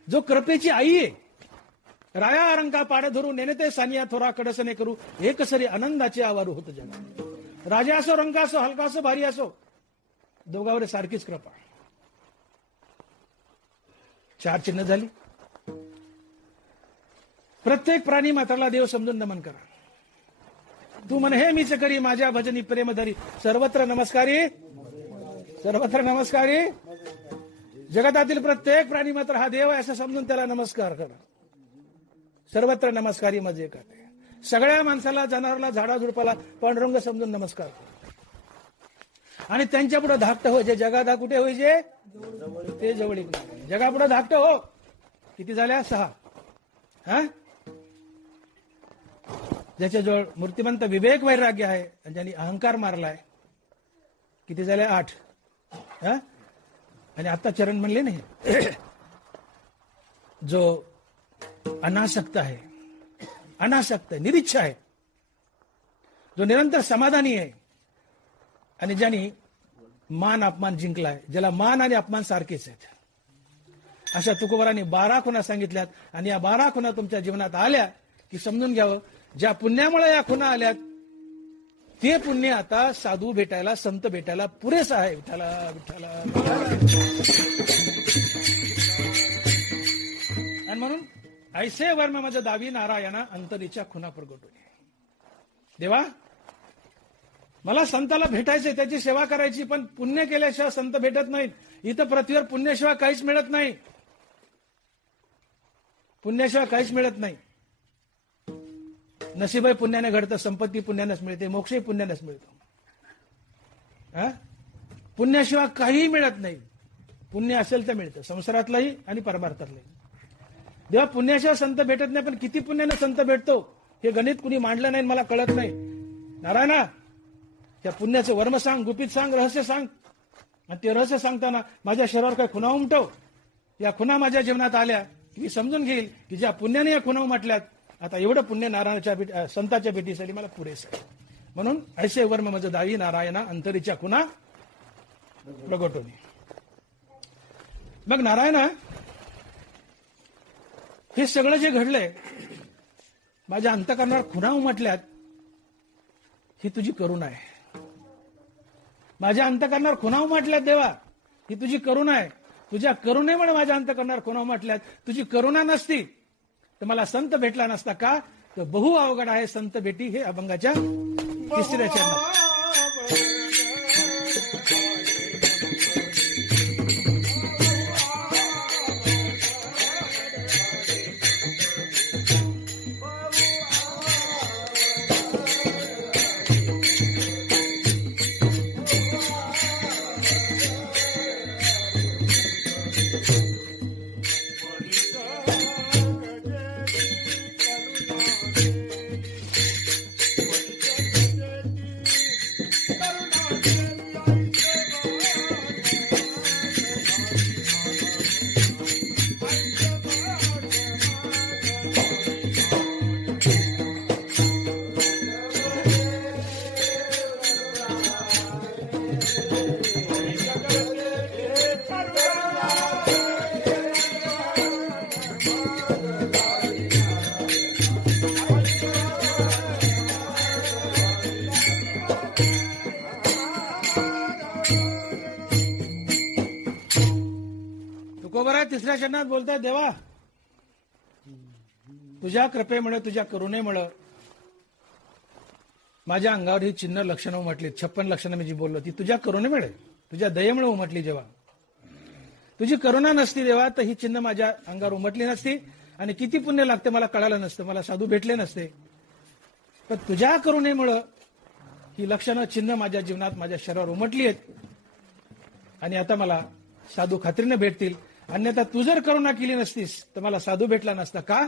जो कृपेची आई आहे. राया अरंका पाड धरू नेनेते सानिया थोरा कडसने करू एक सरी आनंदाचे आवारू होत जगा. राजा असो, रंका असो, हलका असो, भारी असो, दोघांवर सारखीच कृपा. 4 चिन्ह झाली. प्रत्येक प्राणी मात्राला देव समजून नमन करा. तू म्हण हे मीच करी माझ्या भजनी प्रेम धरी. सर्वत्र नमस्कारी, सर्वत्र नमस्कारी. जगतातील प्रत्येक प्राणी मात्र हा देव आहे असं समजून त्याला नमस्कार करा. सर्वत्र नमस्कारी मजे करते. सगळ्या माणसाला, जनावराला, झाडाझुडपाला पांडुरंग समजून नमस्कार करा. आणि त्यांच्या पुढे धाकटं हो. जे जगादा कुठे होईजे ते जवळीक नाही. जगापुढे धाकटं हो. किती झाल्या? 6. हा, ज्याच्याजवळ मूर्तिमंत विवेक वैराग्य आहे आणि ज्यांनी अहंकार मारलाय किती झाल्या? 8. हा, आणि आता चरण म्हणले नाही जो अनासक्त आहे, अनासक्त आहे, निरीच्छा आहे, जो निरंतर समाधानी आहे आणि ज्यांनी मान अपमान जिंकलाय, ज्याला मान आणि अपमान सारखेच आहेत, अशा तुकोबारांनी 12 खुणा सांगितल्यात. आणि या 12 खुणा तुमच्या जीवनात आल्या की समजून घ्यावं, ज्या पुण्यामुळे या खुणा आल्यात ते पुण्य आता साधू भेटायला, संत भेटायला पुरेस आहे. विठ्ठला विठ्ठला. आणि म्हणून ऐसे वर्म माझं दावी नारायणा अंतरीच्या खुणा प्रगटून. देवा, मला संताला भेटायचंय, त्याची सेवा करायची, पण पुण्य केल्याशिवाय संत भेटत नाहीत. इथं पृथ्वीवर पुण्याशिवाय काहीच मिळत नाही. पुण्याशिवाय काहीच मिळत नाही. नशीबही पुण्याने घडतं, संपत्ती पुण्यानेच मिळते, मोक्षही पुण्यानेच मिळतो. पुण्याशिवाय काहीही मिळत नाही. पुण्य असेल तर मिळतं, संसारातलंही आणि परमार्थातलंही. जेव्हा पुण्याशिवाय संत भेटत नाही, पण किती पुण्याने संत भेटतो हे गणित कुणी मांडलं नाही, मला कळत नाही. नारायणा, त्या पुण्याचं वर्म सांग, गुपित सांग, रहस्य सांग. आणि ते रहस्य सांगताना माझ्या शरीरावर काय खुणा उमटव. या खुणा माझ्या जीवनात आल्या मी समजून घेईल की ज्या पुण्याने या खुणा उमटल्यात, आता एवढं पुण्य नारायणाच्या संताच्या भेटीसाठी मला पुरेस आहे. म्हणून ऐसे वर्म माझं दावी नारायणा अंतरीच्या खुणा प्रगटोनी. मग नारायणा, हे सगळं जे घडलंय, माझ्या अंतःकरणावर खुणा उमटल्यात, ही तुझी करुणा आहे. माझ्या अंतःकरणावर खुणा उमटल्यात देवा, ही तुझी करुणा आहे. तुझ्या करुणेमुळे माझ्या अंतःकरणावर खुणा उमटल्यात. तुझी करुणा नसती तर मला संत भेटला नसता. का तर बहु अवघड आहे संत भेटी, हे अभंगाच्या 3ऱ्या चरणात. तुकोबारा 3ऱ्या चरणात बोलतात, देवा तुझ्या कृपेमुळे, तुझ्या करुणेमुळे माझ्या अंगावर ही चिन्ह लक्षणं उमटली. 56 लक्षणं मी जी बोललो ती तुझ्या करुणेमुळे, तुझ्या दयेमुळे उमटली. जेव्हा तुझी करुणा नसती देवा, तर ही चिन्ह माझ्या अंगावर उमटली नसती. आणि किती पुण्य लागते मला कळालं नसतं, मला साधू भेटले नसते. पण तुझ्या करुणेमुळं ही लक्षणं, चिन्ह माझ्या जीवनात, माझ्या शरीरावर उमटली आहेत. आणि आता मला साधू खात्रीने भेटतील. अन्यथा तू जर करुणा केली नसतीस तर मला साधू भेटला नसता. का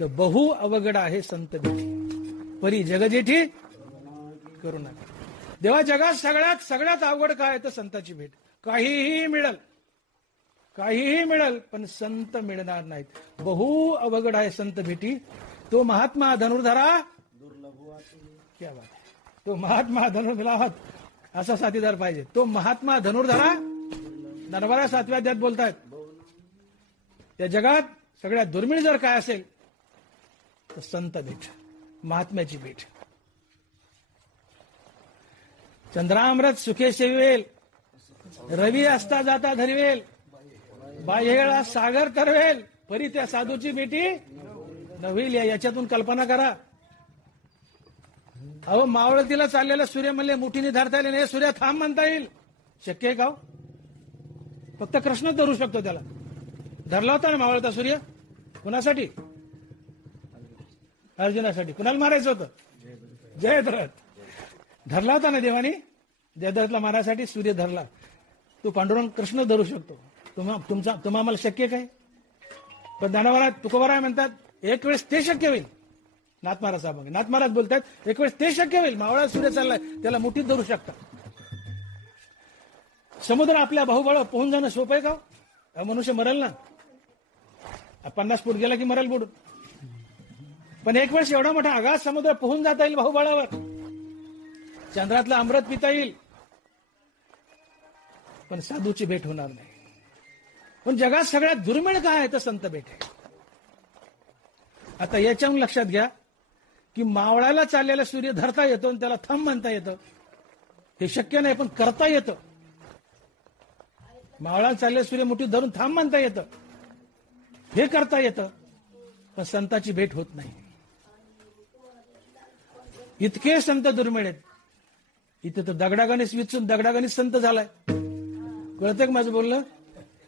तर बहु अवघड आहे संत भेटी, परी जग जेठी करुणा. देवा, जगात सगळ्यात अवघड काय तर संताची भेट. काहीही मिळेल, काहीही मिळेल, पण संत मिळणार नाहीत. बहु अवघड आहे संत भेटी. तो महात्मा धनुर्धरा क्या बात आहे. तो महात्मा धनुर्धरा असा साथीदार पाहिजे. तो महात्मा धनुर्धरा नरवरा 7व्या अध्यायात बोलतायत. या जगात सगळ्यात दुर्मिळ जर काय असेल तर संत भेट, महात्म्याची भेट. चंद्रामृत सुखे सेवेल, रवी असता जाता धरवेल, बाहेळा सागर तरवेल, परी त्या साधूची भेटी न होईल. याच्यातून कल्पना करा. अहो, मावळतीला चाललेला सूर्य म्हणले मुठीने धरता येईल, हे सूर्य थांब म्हणता येईल? शक्य आहे का? फक्त कृष्णच धरू शकतो त्याला. धरला होता ना मावळता सूर्य, कुणासाठी? अर्जुनासाठी. कुणाला मारायचं होतं? जयद्रथ. धरला होता ना देवानी, जयद्रथला मारायसाठी सूर्य धरला. तू पांडुरंग कृष्ण धरू शकतो, तुम्हा आम्हाला शक्य काय? पण ज्ञानोबा तुकोबाराय म्हणतात एक वेळेस ते शक्य होईल. नाथ महाराज साहेब, नाथ महाराज बोलतात एक वेळेस ते शक्य होईल. मावळा सूर्य चाललाय, त्याला मुठीत धरू शकता. समुद्र आपल्या बाहुबळ पोहून जाणं सोपं आहे का? मनुष्य मरेल ना, 50 फूट गेला की मरेल बुडून. पण एक वेळेस एवढा मोठा आगाध समुद्र पोहून जाता येईल बाहुबळावर. चंद्रातलं अमृत पिता येईल, पण साधूची भेट होणार नाही. पण जगात सगळ्यात दुर्मिळ काय आहे तर संत भेट आहे. आता याच्याहून लक्षात घ्या की मावळाला चाललेला सूर्य धरता येतो आणि त्याला थंब म्हणता येतं. हे शक्य नाही, पण करता येतं. मावळाला चाललेला सूर्य मुठीत धरून थांब म्हणता येतं, हे करता येतं. पण संताची भेट होत नाही. इतके संत दुर्मिळ आहेत. इथे तर दगडागणीस विचून दगडागणीस संत झालाय. कळतंय का माझं बोलणं?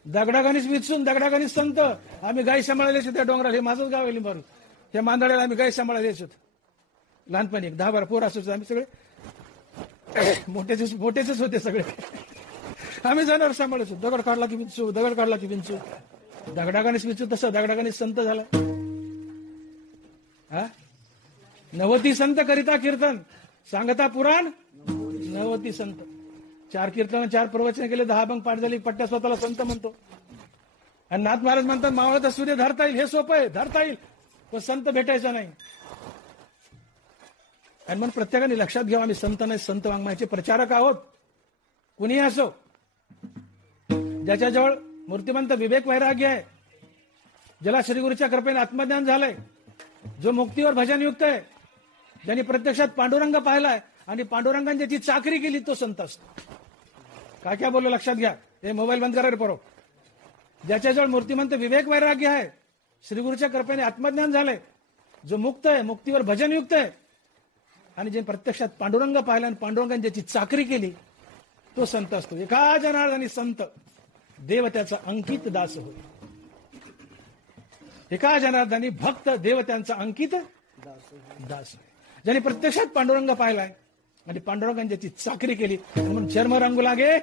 दगडागणीस विचून दगडागणीस संत. आम्ही गाई सांभाळायला त्या डोंगराला, हे माझंच गाव आहे लिंबारू, त्या मांदळ्याला आम्ही गाई सांभाळायला होतो. लहानपणी 10-12 पोर असायचो आम्ही, सगळे मोठेच होते सगळे. आम्ही जनावर सांभाळायचो. दगड काढला की विंचू, दगड काढला की विंचू. दगडागणीस विचू तसं दगडागणीस संत झाला. हा 90 संत करिता कीर्तन, सांगता पुराण 90 संत. 4 कीर्तन 4 प्रवचन केले, 10 अभंग पाठ झाली, पट्ट्या स्वतःला संत म्हणतो. आणि नाथ महाराज म्हणतात मावळता सूर्य धरता येईल, हे सोपं आहे, धरता येईल, पण संत भेटायचा नाही. आणि म्हणून प्रत्येकाने लक्षात घ्यावं, आम्ही संत नाही, संत वाङ्मयाचे प्रचारक आहोत. कुणीही असो, ज्याच्याजवळ मूर्तिमंत विवेक वैराग्य आहे, ज्याला श्रीगुरूच्या कृपेने आत्मज्ञान झालंय, जो मुक्तीवर भजनयुक्त आहे, ज्यांनी प्रत्यक्षात पांडुरंग पाहिलाय आणि पांडुरंगाने ज्याची चाकरी केली, तो संत असतो. काय बोललो लक्षात घ्या. हे मोबाईल बंद करा रे पोरो. ज्याच्याजवळ मूर्तिमंत विवेक वैराग्य आहे, श्रीगुरूच्या कृपेने आत्मज्ञान झालंय, जो मुक्त आहे, मुक्तीवर भजनयुक्त आहे, आणि जे प्रत्यक्षात पांडुरंग पाहिला आणि पांडुरंगाने ज्याची चाकरी केली, तो संत असतो. एका जनार्दनी संत, देव त्याचा अंकित दास होय. एका जनार्दनी भक्त, देव त्यांचा अंकित दास होय. ज्याने प्रत्यक्षात पांडुरंग पाहिलाय आणि पांडुरंगाने ज्याची चाकरी केली, म्हणून चर्म रंगू लागे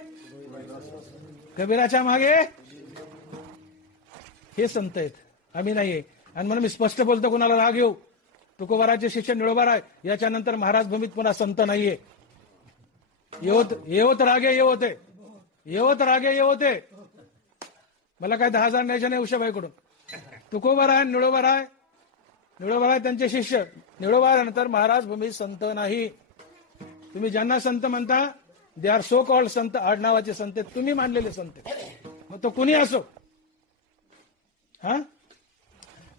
कबीराच्या मागे, हे संत आहेत, आम्ही नाहीये. आणि म्हणून मी स्पष्ट बोलतो, कुणाला राग येऊ, तुकोबाराचे शिष्य निळोबाराय, याच्यानंतर महाराज भूमीत पुन्हा संत नाहीये. येवत रागे येवते, येवत रागे येवते. मला काय 10,000 न्यायचे नाही उषाबाईकडून. तुकोबाराय, निळोबाराय, निळोबाराय त्यांचे शिष्य. निळोबारानंतर महाराज भूमीत संत नाही. तुम्ही ज्यांना संत म्हणता, दे आर सो कॉल्ड संत, आडनावाचे संत, तुम्ही मानलेले संत, मग तो कुणी असो. हा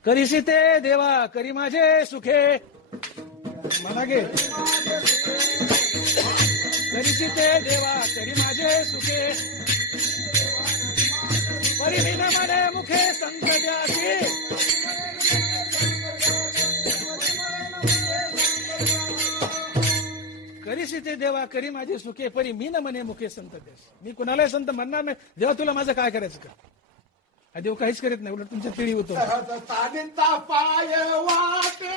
करीसी ते देवा करी माझे सुखे, म्हणा गे, करीसी ते देवा करी माझे सुखे, परिहीन मने मुखे संत द्यासी, करीसी ते देवा करी माझे सुखे, परी मी न मने मुखे संत द्यासी. मी कुणालाही संत म्हणणार नाही. देवा तुला माझं काय करायचं का? देव काहीच करीत नाही, उलट तुमच्या पिढी होतो. पाय वाटे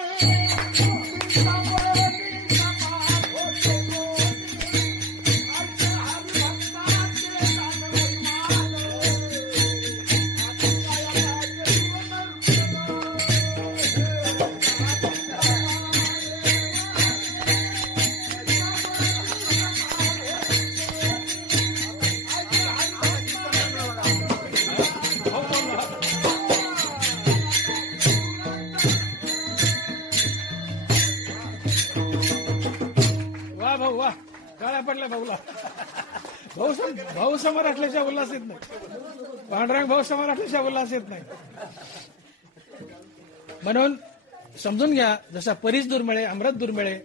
पडला भाऊला. भाऊ समोर असल्याशिवाय उल्हास येत नाही. पांडुरंग भाऊ समोर असल्याशिवाय उल्हास येत नाही. म्हणून समजून घ्या, जसा परीच दुर्मिळे, अमृत दुर्मिळे,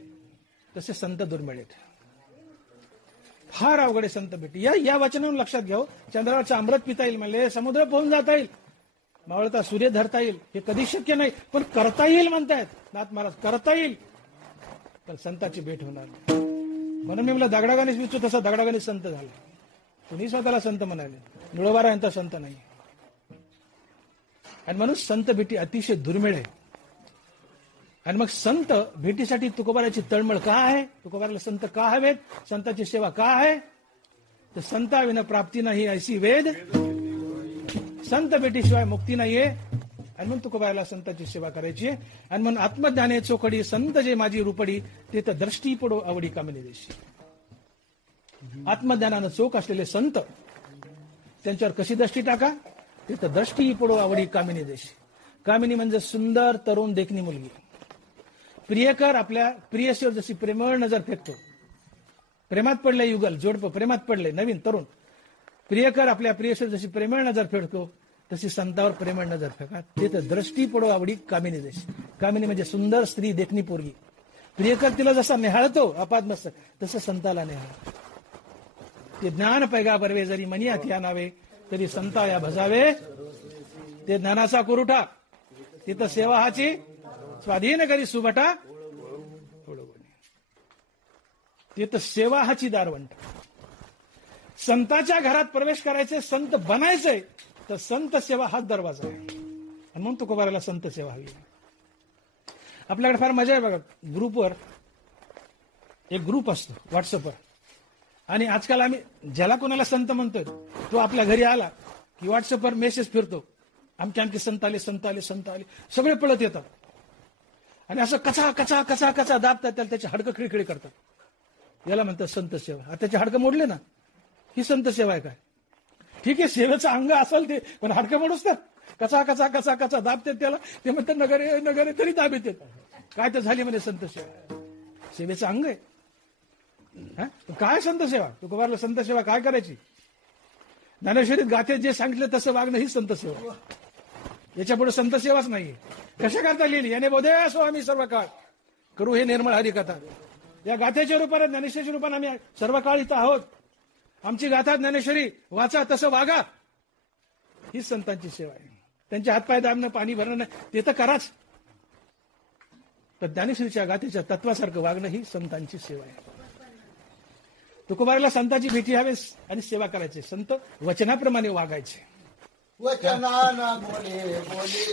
तसे संत दुर्मिळे. फार अवघडे संत भेटी. या वचनावरून लक्षात घ्या. चंद्रावरचं अमृत पिता येईल म्हणले, समुद्र पोहून जाता येईल, मावळता सूर्य धरता येईल, हे कधी शक्य नाही, पण करता येईल म्हणतायत नाथ महाराज. करता येईल, पण संताची भेट होणार नाही. म्हणून मी मला दगडागानीच विचू, तसा दगडागानीच संत झाला. कुणी स्वतःला संत म्हणाले, निळोबारा यांचा संत नाही. आणि म्हणून संत भेटी अतिशय दुर्मिळ आहे. आणि मग संत भेटीसाठी तुकोबाराची तळमळ का आहे? तुकोबाराला संत का हवेत? संताची सेवा का आहे? तर संता विना प्राप्ती नाही ऐसी वेद, संत भेटीशिवाय मुक्ती नाहीये. आणि म्हणून तुकोबाराला संताची सेवा करायची आहे. आणि म्हणून आत्मज्ञाने चोखडी संत जे माझी रूपडी, ते तर दृष्टी पडो आवडी कामिनी देशी. आत्मज्ञानानं चोख असलेले संत, त्यांच्यावर कशी दृष्टी टाका? ते तर दृष्टी पडो आवडी कामिनी देशी. कामिनी म्हणजे सुंदर तरुण देखणी मुलगी. प्रियकर आपल्या प्रियसीवर जशी प्रेमळ नजर फेकतो, प्रेमात पडले युगल जोडपं प्रेमात पडले नवीन तरुण, प्रियकर आपल्या प्रियसीवर जशी प्रेमळ नजर फेकतो, तशी संतावर प्रेमळ नजर फेका. ते तर दृष्टी पडो आवडी कामिनी देशी. कामिनी म्हणजे सुंदर स्त्री देखणी पोरगी. प्रियकर तिला जसा निहाळतो अपाद मस्त, तसं संताला निहाळ. ते ज्ञान पैगा बरवे जरी मनी या नावे, तरी संता या भजावे ते ज्ञानाचा कुरुठा. तिथं सेवा हाची स्वाधीन करी सुभटा, तिथं सेवा हाची दारवंट. संताच्या घरात प्रवेश करायचे, संत बनायचंय, तर संत सेवा हाच दरवाजा आहे. आणि म्हणून तुकोबाराला संत सेवा हवी. आपल्याकडे फार मजा आहे बघा, ग्रुपवर एक ग्रुप असतो व्हॉट्सअपवर, आणि आजकाल आम्ही ज्याला कोणाला संत म्हणतोय तो आपल्या घरी आला की व्हॉट्सअपवर मेसेज फिरतो, आमचे आमचे संत आले, संत आले, संत आले, सगळे पळत येतात आणि असं कचा कचा कचा कचा दाबतात, त्याला त्याची हाडकं खिळखिळी करतात. याला म्हणतात संत सेवा. आता त्याचे हाडकं मोडले ना, ही संत सेवा आहे काय? ठीक आहे, सेवेचं अंग असेल ते, पण हाडकं मोडूच तर कचा कचा कचा कचा दाबतात त्याला. ते म्हणतात नगरे नगरे तरी दाब येतात. काय तर झाली म्हणजे संत सेवा, सेवेचं अंग आहे. काय संत सेवा? तुकोबाराला संत सेवा काय करायची? ज्ञानेश्वरीत गाथेत जे सांगितलं तसं वागणं ही संत सेवा. याच्या पुढे संत सेवाच नाहीये. कशा करता लिहिली? याने बोधे असो आम्ही सर्व काळ करू हे निर्मळ हरिकथा. या गाथेच्या रूपाने, ज्ञानेश्वरीच्या रूपाने आम्ही सर्व काळ इथं आहोत. आमची गाथा ज्ञानेश्वरी वाचा, तसं वागा, ही संतांची सेवा आहे. त्यांचे हातपाय दाबणं, पाणी भरणं ते तर कराच, तर ज्ञानेश्वरीच्या गाथेच्या तत्वासारखं वागणं ही संतांची सेवा आहे. तुकोबाराला संतांची भेटी हवी आणि सेवा करायची. संत वचनाप्रमाणे वागायचे. वचनाना बोले बोले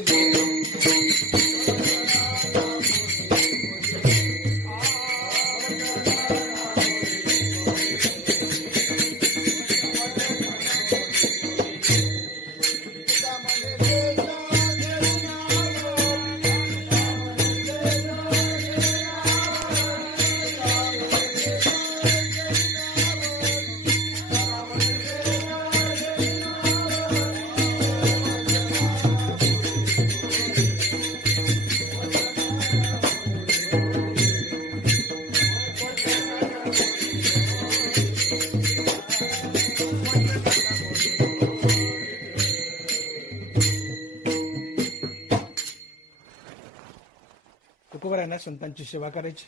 तुकोबारांना संतांची सेवा करायची.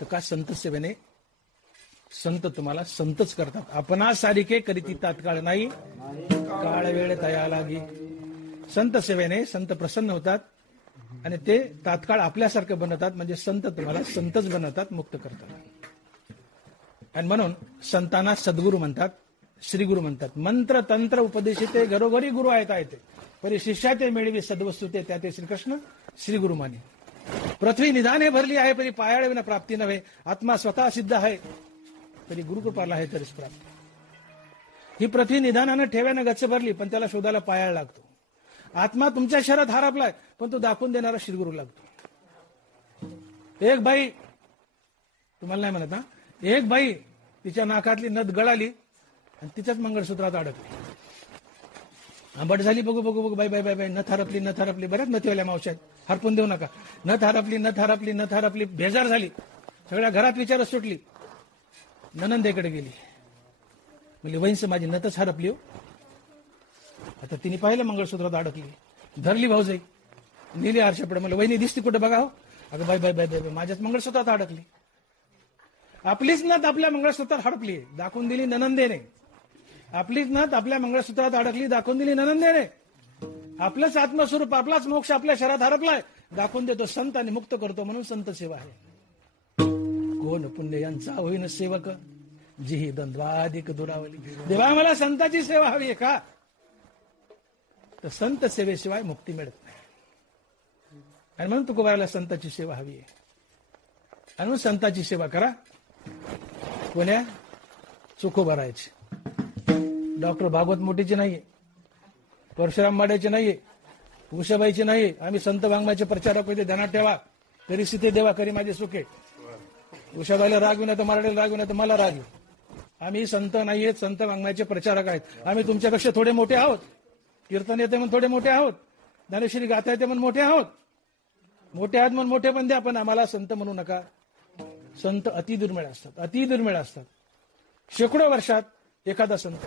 तर का संत सेवेने संत तुम्हाला संतच करतात. आपणा सारिके करीती तात्काळ नाही, काळ वेळ तया लागी. संत सेवेने संत प्रसन्न होतात आणि ते तात्काळ आपल्यासारखं बनवतात. म्हणजे संत तुम्हाला संतच बनवतात, मुक्त करतात. आणि म्हणून संतांना सद्गुरू म्हणतात, श्रीगुरू म्हणतात. मंत्र तंत्र उपदेशिते घरोघरी गुरु आहेत ते, परी शिष्या ते मिळवी सद्वस्तु ते, त्या ते श्रीकृष्ण श्रीगुरु माने. पृथ्वी निधाने भरली आहे परी पायाळे विना प्राप्ती नव्हे. आत्मा स्वतः सिद्ध आहे तरी गुरुकृपाला आहे तरीच प्राप्ती. ही पृथ्वी निधानानं ठेव्यानं गच्च भरली, पण त्याला शोधायला पायाळ लागतो. आत्मा तुमच्या शहरात हरपलाय, पण तो दाखवून देणारा श्रीगुरू लागतो. एक बाई, तुम्हाला नाही म्हणत ना, एक बाई तिच्या नाकातली नथ गळाली आणि तिच्याच मंगळसूत्रात अडकली. आंबट झाली, बघू बघू बघू, बाई बाई बाई बाई, नथ हरपली, नथ हरपली. बऱ्याच नथीवाल्या मावशात, हरपून देऊ नका. नथ हरपली, नथ हरपली, नथ हरपली. बेजार झाली, सगळ्या घरात विचारच सुटली. ननंदेकडे गेली, म्हणजे वहिनीच माझी नथच हरपली हो. आता तिने पाहिलं मंगळसूत्रात अडकली, धरली भाऊजाई, नेली आरशापुढे. मला वहिनी दिसती कुठं बघा हो. अगं बाय बाय बाय बाय, माझ्याच मंगळसूत्रात अडकली. आपलीच नथ आपल्या मंगळसूत्रात हडपली, दाखवून दिली ननंदेने. आपलीच नथ आपल्या मंगळसूत्रात अडकली, दाखवून दिली ननंदेने. आपलंच आत्मस्वरूप, आपलाच मोक्ष आपल्या शहरात हरपलाय, दाखवून देतो संत आणि मुक्त करतो. म्हणून संत सेवा आहे. कोण पुण्य यांचा होईन सेवक, जी ही द्वंद्वाधिक दुरावली. देवा मला संताची सेवा हवी आहे का? तर संत सेवेशिवाय मुक्ती मिळत नाही. आणि म्हणून तुकोबाराला संताची सेवा हवी आहे. आणि म्हणून संताची सेवा करा. कोण्या? चोखोबारायची. डॉक्टर भागवत मोठीची नाहीये, परशुराम माड्याची नाहीये, उषाबाईची नाहीये. आम्ही संत वाङ्मयाचे प्रचारक होते. ध्यानात ठेवा. करी सीते देवा करी माझे सुखे. उषाबाईला राग येऊ नाही तर मराठीला राग येऊ नाही तर मला राग येऊ. आम्ही संत नाहीयेत, संत वाङ्मयाचे प्रचारक आहेत. आम्ही तुमच्यापेक्षा थोडे मोठे आहोत. कीर्तन येते म्हणून थोडे मोठे आहोत. ज्ञानेश्वरी गाथा येते म्हणून मोठे आहोत. मोठे आहात म्हणून मोठे पण द्या, पण आम्हाला संत म्हणू नका. संत अति दुर्मिळ असतात, अति दुर्मिळ असतात. शेकडो वर्षात एखादा संत.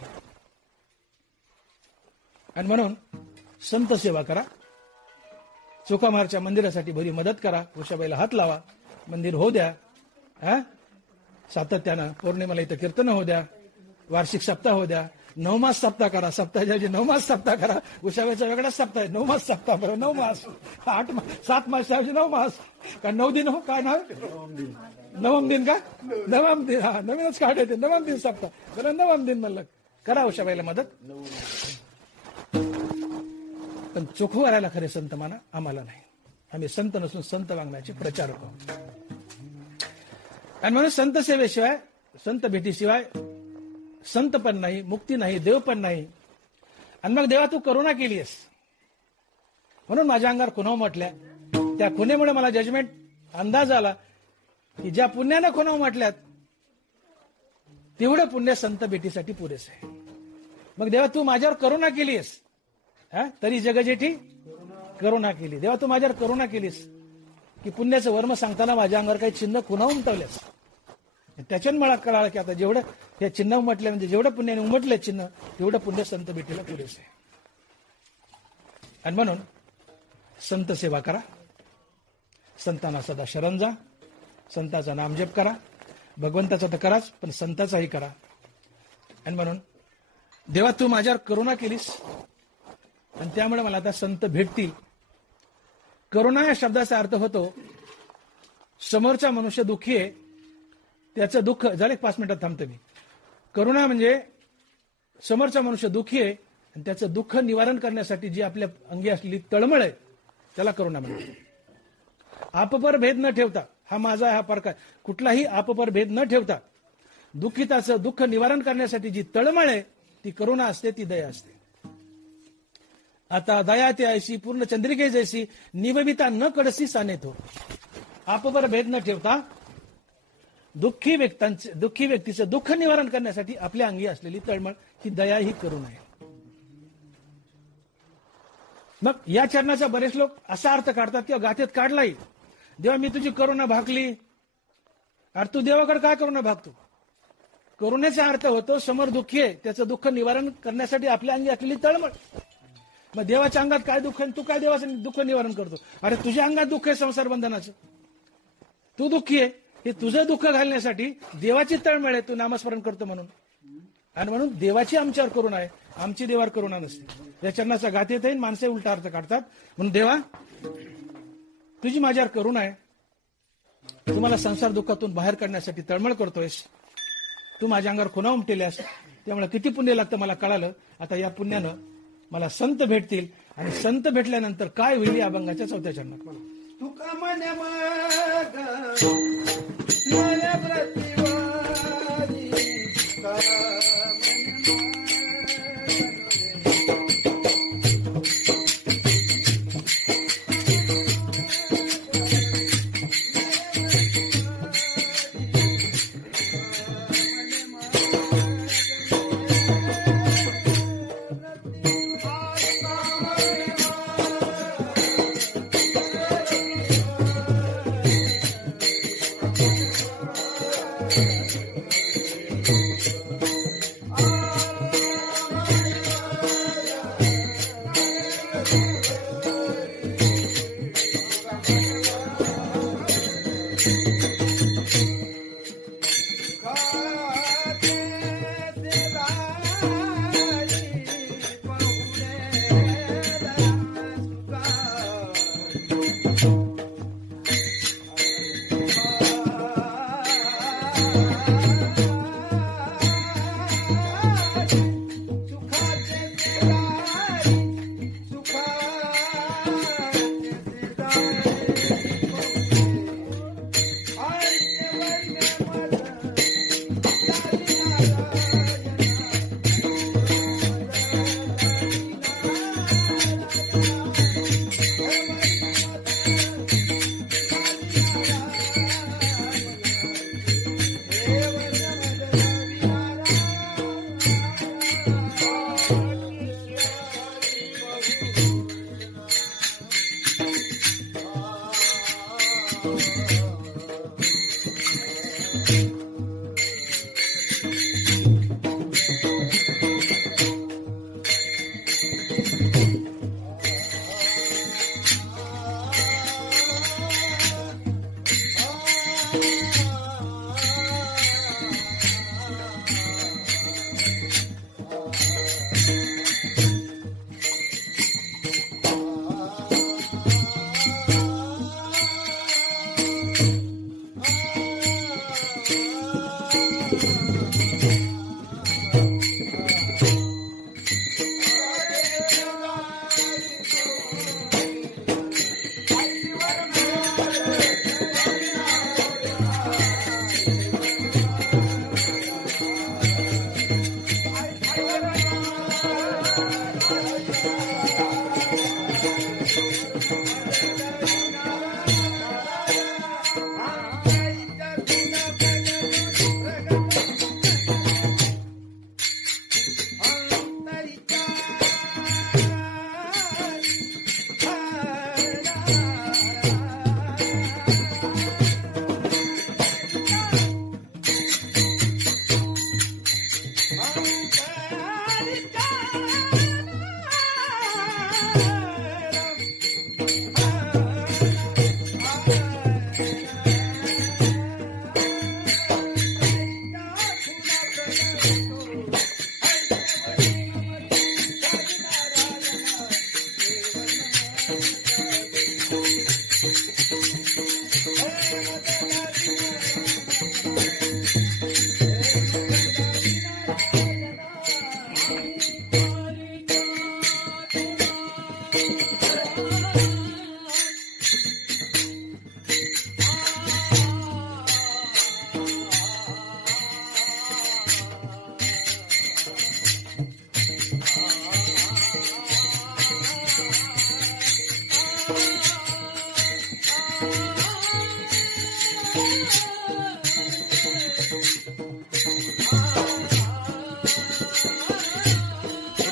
आणि म्हणून संत सेवा करा. चोखामारच्या मंदिरासाठी भरी मदत करा. उषाबाईला हात लावा. मंदिर होऊ द्या. सातत्यानं पौर्णिमेला इथं कीर्तन होऊ द्या. वार्षिक सप्ताह होऊ द्या. 9 मास सप्ताह करा. सप्ताहाच्या 9 मास सप्ताह करा. उषाबाईचा वेगळाच सप्ताह आहे. 9 मास सप्ताह करा. 9 मास 8 मास 7 मास 9 मास का 9 दिन हो. काय नाव? नवम दिन का? नवम दिन. हा नवीनच काढ येते. नवम दिन सप्ताह. बरं नवम दिन म्हणलं. करा उषाबाईला मदत. पण चोखवारायला खरे संत माना. आम्हाला नाही. आम्ही संत नसून संत वाङ्मयाचे प्रचारक आहोत. आणि म्हणून संत सेवेशिवाय, संत भेटीशिवाय संत पण नाही, मुक्ती नाही, देव पण नाही. आणि मग देवा तू करुणा केलीस म्हणून माझ्या अंगावर खुणाव म्हटल्या. त्या खुनेमुळे मला जजमेंट अंदाज आला की ज्या पुण्यानं खुणाव म्हटल्यात तेवढं पुण्य संत भेटीसाठी पुरेस आहे. मग देवा तू माझ्यावर करुणा केलीस. तरी जगजेठी करुणा केली. देवा तू माझ्यावर करुणा केलीस की पुण्याचं वर्म सांगताना माझ्या अंगावर काही चिन्ह खुणा उमटवल्यास. त्याच्यानं मला कळालं की आता जेवढं हे चिन्ह उमटले, म्हणजे जेवढं पुण्याने उमटले चिन्ह, तेवढं पुण्य संत भेटीला पुरेस आहे. आणि म्हणून संत सेवा करा. संतांना सदा शरण जा. संताचा नामजप करा. भगवंताचा तर कराच, पण संताचाही करा. आणि म्हणून देवा तू माझ्यावर करुणा केलीस आणि त्यामुळे मला आता संत भेटतील. करुणा या शब्दाचा अर्थ होतो समोरचा मनुष्य दुःखी आहे, त्याचं दुःख झाले. 5 मिनिटात थांबतो मी. करुणा म्हणजे समोरचा मनुष्य दुःखी आहे आणि त्याचं दुःख निवारण करण्यासाठी जी आपल्या अंगी असलेली तळमळ आहे त्याला करुणा म्हणतात. आपपर भेद न ठेवता, हा माझा हा परका, कुठलाही आपपर भेद न ठेवता दुःखिताचं दुःख निवारण करण्यासाठी जी तळमळ आहे ती करुणा असते, ती दया असते. आता दया ते ऐशी पूर्ण चंद्रिके जैसी निवविता न कडसी सानेत हो. आपपर भेद न ठेवता दुःखी व्यक्तीचं दुःख निवारण करण्यासाठी आपल्या अंगी असलेली तळमळ, ही दया, ही करुणा आहे. मग या चरणाचा बरेच लोक असा अर्थ काढतात किंवा गाथेत काढलाही, देवा मी तुझी करुणा भागली. अरे तू देवाकडे काय करुणा भागतो? करुणेचा अर्थ होतो समोर दुःखी आहे त्याचं दुःख निवारण करण्यासाठी आपल्या अंगी असलेली तळमळ. मग देवाच्या अंगात काय दुःख आहे, तू काय देवाचं दुःख निवारण करतो? अरे तुझ्या अंगात दुःख आहे संसार बंधनाचं, तू दुःखी आहे, हे तुझं दुःख घालण्यासाठी देवाची तळमळ आहे, तू नामस्मरण करतो म्हणून. आणि म्हणून देवाची आमच्यावर करुणा आहे, आमची देवावर करुणा नसते. या चरणाचा गाथेत येईल माणसे उलटा अर्थ काढतात. म्हणून देवा तुझी माझ्यावर करुणा आहे, तुम्हाला संसार दुःखातून बाहेर काढण्यासाठी तळमळ करतोयस, तू माझ्या अंगावर खुणा उमटेल्यास, त्यामुळे किती पुण्य लागतं मला कळालं. आता या पुण्यानं मला संत भेटतील आणि संत भेटल्यानंतर काय होईल या अभंगाच्या 4थ्या चरणात. तुका म्हणे मग मला प्रतिवादी तुका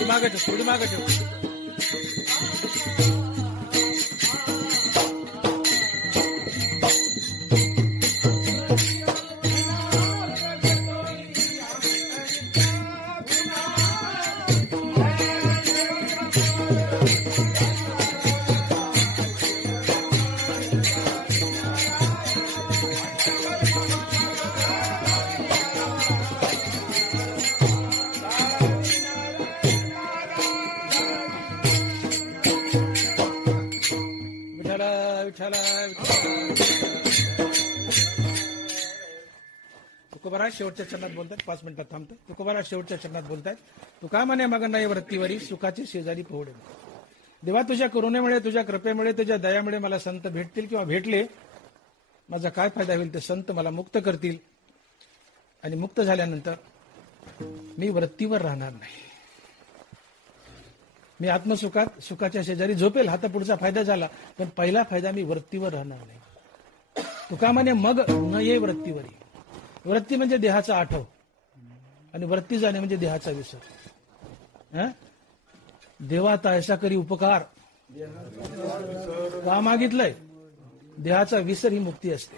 मागे ठेव, थोडी मागे ठेव. तुकोबाराज शेवटच्या चरणात बोलतात, 5 मिनिटात थांबतो. तुकोबाराज शेवटच्या चरणात बोलतात, तू का म्हणे मग नाही वृत्तीवरी सुखाचे शेजारी पोहडे. देवा तुझ्या करुणेमुळे, तुझ्या कृपेमुळे, तुझ्या दयामुळे मला संत भेटतील किंवा भेटले, माझा काय फायदा होईल. ते संत मला मुक्त करतील आणि मुक्त झाल्यानंतर मी वृत्तीवर राहणार नाही. मी आत्मसुखात सुखाच्या शेजारी झोपेल, हा तर पुढचा फायदा झाला. पण पहिला फायदा मी वृत्तीवर राहणार नाही. तुका म्हणे मग न ये वृत्तीवरी. वृत्ती म्हणजे देहाचा आठव आणि वृत्ती जाणे म्हणजे देहाचा विसर. देवा ऐसा करी उपकार का मागितलंय. देहाचा विसर ही मुक्ती असते,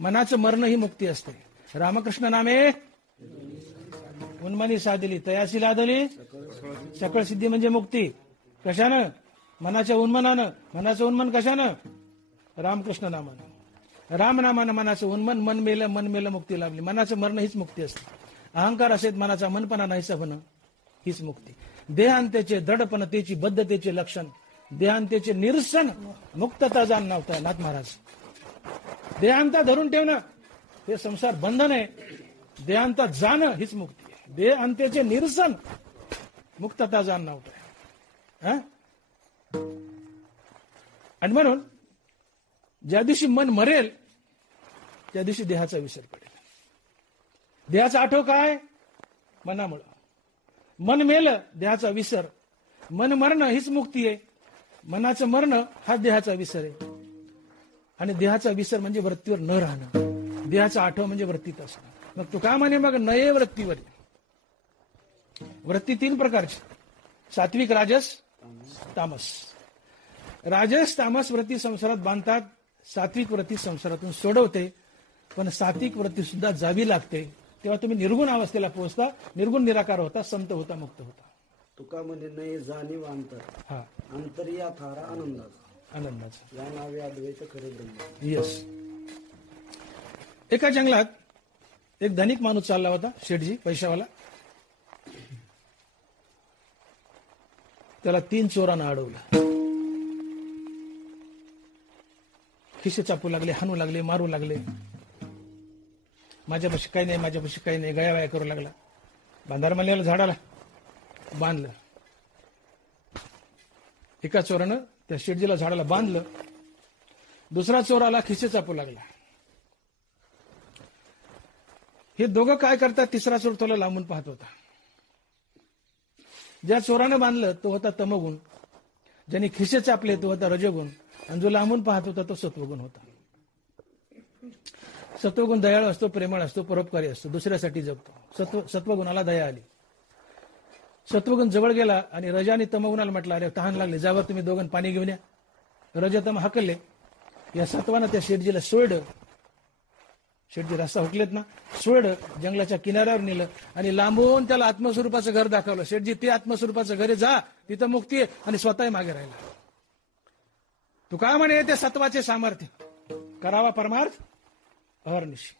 मनाचं मरण ही मुक्ती असते. रामकृष्ण नामे उन्मनी साधली तयासी लादली सकळ सिद्धी म्हणजे मुक्ती. कशानं? मनाच्या उन्मनानं. मनाचं उन्मन कशानं? रामकृष्ण नामानं. रामनामानं मनाचं उन्मन, मन मेलं मुक्ती लाभली. मनाचं मरण हीच मुक्ती असते. अहंकार असेल मनाचा, मनपणा नाहीसा होणं हीच मुक्ती. देहांतेचे दृढपणतेची बद्धतेचे लक्षण, देहांतेचे निरसन मुक्तता जाण नव्हता नाथ महाराज. देहांता धरून ठेवणं हे संसार बंधन आहे. देहांता जाणं हीच मुक्ती आहे. देहांतेचे निरसन मुक्तता जाण नव्हता. आणि म्हणून ज्या दिवशी मन मरेल त्या दिवशी देहाचा विसर पडेल. देहाचा आठव काय? मनामुळं. मन मेलं, देहाचा विसर. मन मरणं हीच मुक्ती आहे. मनाचं मरणं हा देहाचा विसर आहे. आणि देहाचा विसर म्हणजे वृत्तीवर न राहणं. देहाचा आठव म्हणजे वृत्तीत असणं. मग तू का म्हणे मग नये वृत्तीवर. वृत्ती 3 प्रकारची: सात्विक, राजस, तामस. राजस तामस वृत्ती संसारात बांधतात. सात्विक वृत्ती संसारातून सोडवते. पण सात्विक वृत्ती सुद्धा जावी लागते. तेव्हा तुम्ही निर्गुण अवस्थेला पोहोचता. निर्गुण निराकार होता, संत होता, मुक्त होता. तुका म्हणजे नाही जाणीव अंतर. हा, अंतर या थारा आनंदाचा. आनंदाचा. या नावे अद्वैत खरे ब्रह्म. यस. एका जंगलात एक धनिक माणूस चालला होता, शेठजी, पैशावाला. त्याला 3 चोरांना अडवलं. खिसे चापू लागले, हाणू लागले, मारू लागले. माझ्यापाशी काही नाही, माझ्यापाशी काही नाही, गयावया करू लागला. बांधार मानलेला झाडाला बांधलं. एका चोरानं त्या शेठजीला झाडाला बांधलं. दुसरा चोर आला, खिसे चापू लागला. हे दोघं काय करतात? तिसरा चोर त्याला लांबून पाहत होता. ज्या चोरानं बांधलं तो होता तमगुण, ज्यांनी खिसे चापले तो होता रजगुण, आणि जो लांबून पाहत होता तो सत्वगुण होता. सत्वगुण दयाळू असतो, प्रेमळ असतो, परोपकारी असतो, दुसऱ्यासाठी जगतो. सत्वगुणाला दया आली. सत्वगुण जवळ गेला आणि रजा आणि तमगुणाला म्हटलं, अरे तहान लागले, जावर तुम्ही दोघं पाणी घेऊन या. रजतम हकलले. या सत्वानं त्या शेठजीला सोडलं. शेठजी रस्ता हुकलेत ना, सोडलं, जंगलाच्या किनाऱ्यावर नेलं आणि लांबून त्याला आत्मस्वरूपाचं घर दाखवलं. शेठजी ते आत्मस्वरूपाचं घर आहे, जा तिथं मुक्ती आहे, आणि स्वतः मागे राहिला. तू का म्हणे ते सत्वाचे सामर्थ्य, करावा परमार्थ अहर्निशी.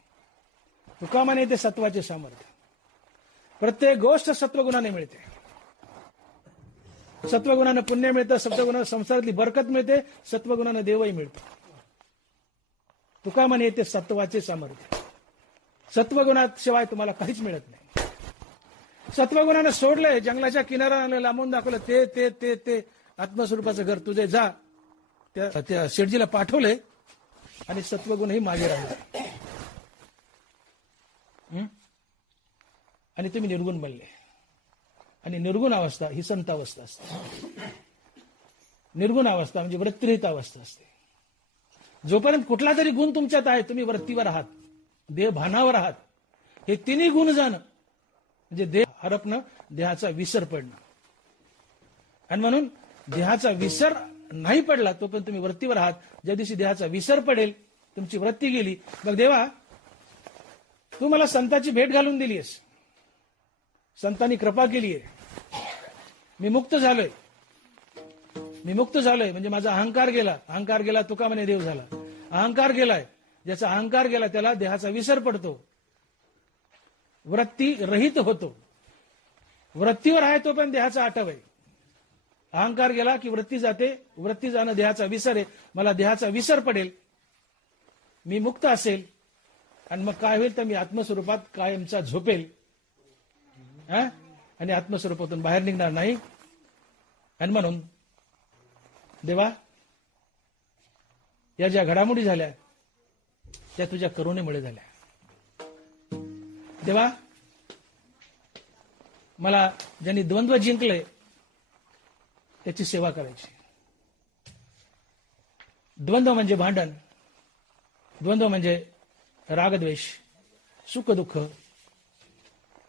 तू का म्हणे ते सत्वाचे सामर्थ्य. प्रत्येक गोष्ट सत्वगुणाने मिळते. सत्वगुणानं पुण्य मिळतं, सत्वगुणानं संसारातली बरकत मिळते, सत्वगुणानं देवही मिळतो. तुका म्हणे ते सत्वाचे सामर्थ्य. सत्वगुणात शिवाय तुम्हाला काहीच मिळत नाही. सत्वगुणानं सोडलंय, जंगलाच्या किनाऱ्याला लांबून दाखवलं, ते ते ते ते आत्मस्वरूपाचं घर तुझे, जा. त्या शेठजीला पाठवलंय आणि सत्वगुणही मागे राहिले आणि तुम्ही निर्गुण बनले. आणि निर्गुण अवस्था ही संत अवस्था असते. निर्गुण अवस्था म्हणजे वृत्तिरहित अवस्था असते. जोपर्यंत कुठला तरी गुण तुमच्यात आहे, तुम्ही वृत्तीवर आहात, देह भानावर आहात, हे तिन्ही गुण जाणं म्हणजे देह हरपणं, देहाचा विसर पडणं. आणि म्हणून देहाचा विसर नाही पडला तोपर्यंत तुम्ही वृत्तीवर आहात. ज्या दिवशी देहाचा विसर पडेल, तुमची वृत्ती गेली, मग देवा तू मला संताची भेट घालून दिलीस, संतांनी कृपा केली आहे, मी मुक्त झालोय. मी मुक्त झालोय म्हणजे माझा अहंकार गेला. अहंकार गेला तुका म्हणे देव झाला. अहंकार गेलाय, ज्याचा अहंकार गेला त्याला देहाचा विसर पडतो, वृत्ती रहित होतो. वृत्तीवर आहे तो पण देहाचा आठव आहे. अहंकार गेला की वृत्ती जाते, वृत्ती जाणं देहाचा विसर आहे. मला देहाचा विसर पडेल, मी मुक्त असेल, आणि मग काय होईल तर मी आत्मस्वरूपात कायमचा झोपेल आणि आत्मस्वरूपातून बाहेर निघणार नाही. आणि म्हणून देवा या ज्या घडामोडी झाल्या त्या तुझ्या करुणेमुळे झाल्या. देवा मला ज्यांनी द्वंद्व जिंकले त्याची सेवा करायची. द्वंद्व म्हणजे भांडण, द्वंद्व म्हणजे रागद्वेष, सुख दुःख,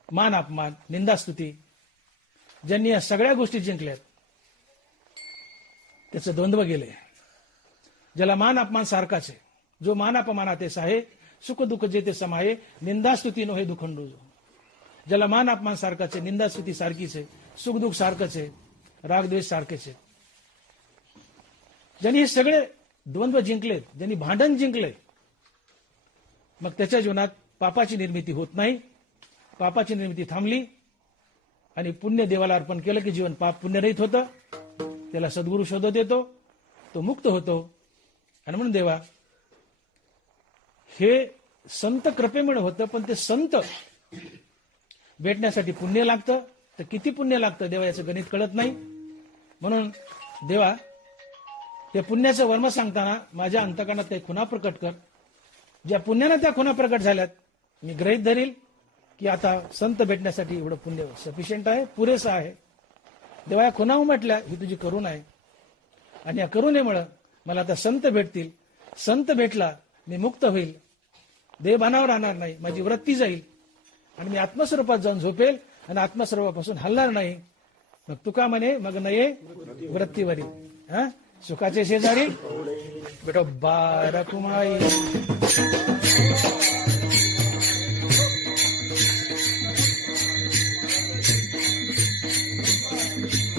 मान अपमान, निंदास्तुती, ज्यांनी या सगळ्या गोष्टी जिंकल्यात त्याचं द्वंद्व गेले. ज्याला मान अपमान सारखाच आहे, जो मान अपमानातेस आहे, सुख दुःख जे ते समाये, निंदास्तुती नो हे दुखंडू. ज्याला मान अपमान सारखाच आहे, निंदास्तुती सारखीच आहे, सुख दुःख सारखंच आहे, रागद्वेष सारखेच आहे. ज्यांनी हे सगळे द्वंद्व जिंकलेत, ज्यांनी भांडण जिंकले, मग त्याच्या जीवनात पापाची निर्मिती होत नाही. पापाची निर्मिती थांबली आणि पुण्य देवाला अर्पण केलं की जीवन पाप पुण्यरहित होतं. त्याला सद्गुरू शोधत येतो, तो मुक्त होतो. आणि म्हणून देवा हे संत कृपेमुळे होतं, पण ते संत भेटण्यासाठी पुण्य लागतं. तर किती पुण्य लागतं देवा याचं गणित कळत नाही. म्हणून देवा त्या पुण्याचं वर्म सांगताना माझ्या अंतकरणात काही खुणा प्रकट कर. ज्या पुण्यानं त्या खुणा प्रकट झाल्यात मी गृहीत धरील की आता संत भेटण्यासाठी एवढं पुण्य सफिशियंट आहे, पुरेसं आहे. देवा या खुणा उमटल्या, ही तुझी करुणा आहे. आणि या करुणेमुळं मला आता संत भेटतील. संत भेटला मी मुक्त होईल, देहभानावर राहणार नाही, माझी वृत्ती जाईल आणि मी आत्मस्वरूपात जाऊन झोपेल आणि आत्मस्वरूपापासून हलणार नाही. मग तुका म्हणे मग नये वृत्तीवरी. सुखाचे शेजारी बेटो बारा कुमाई.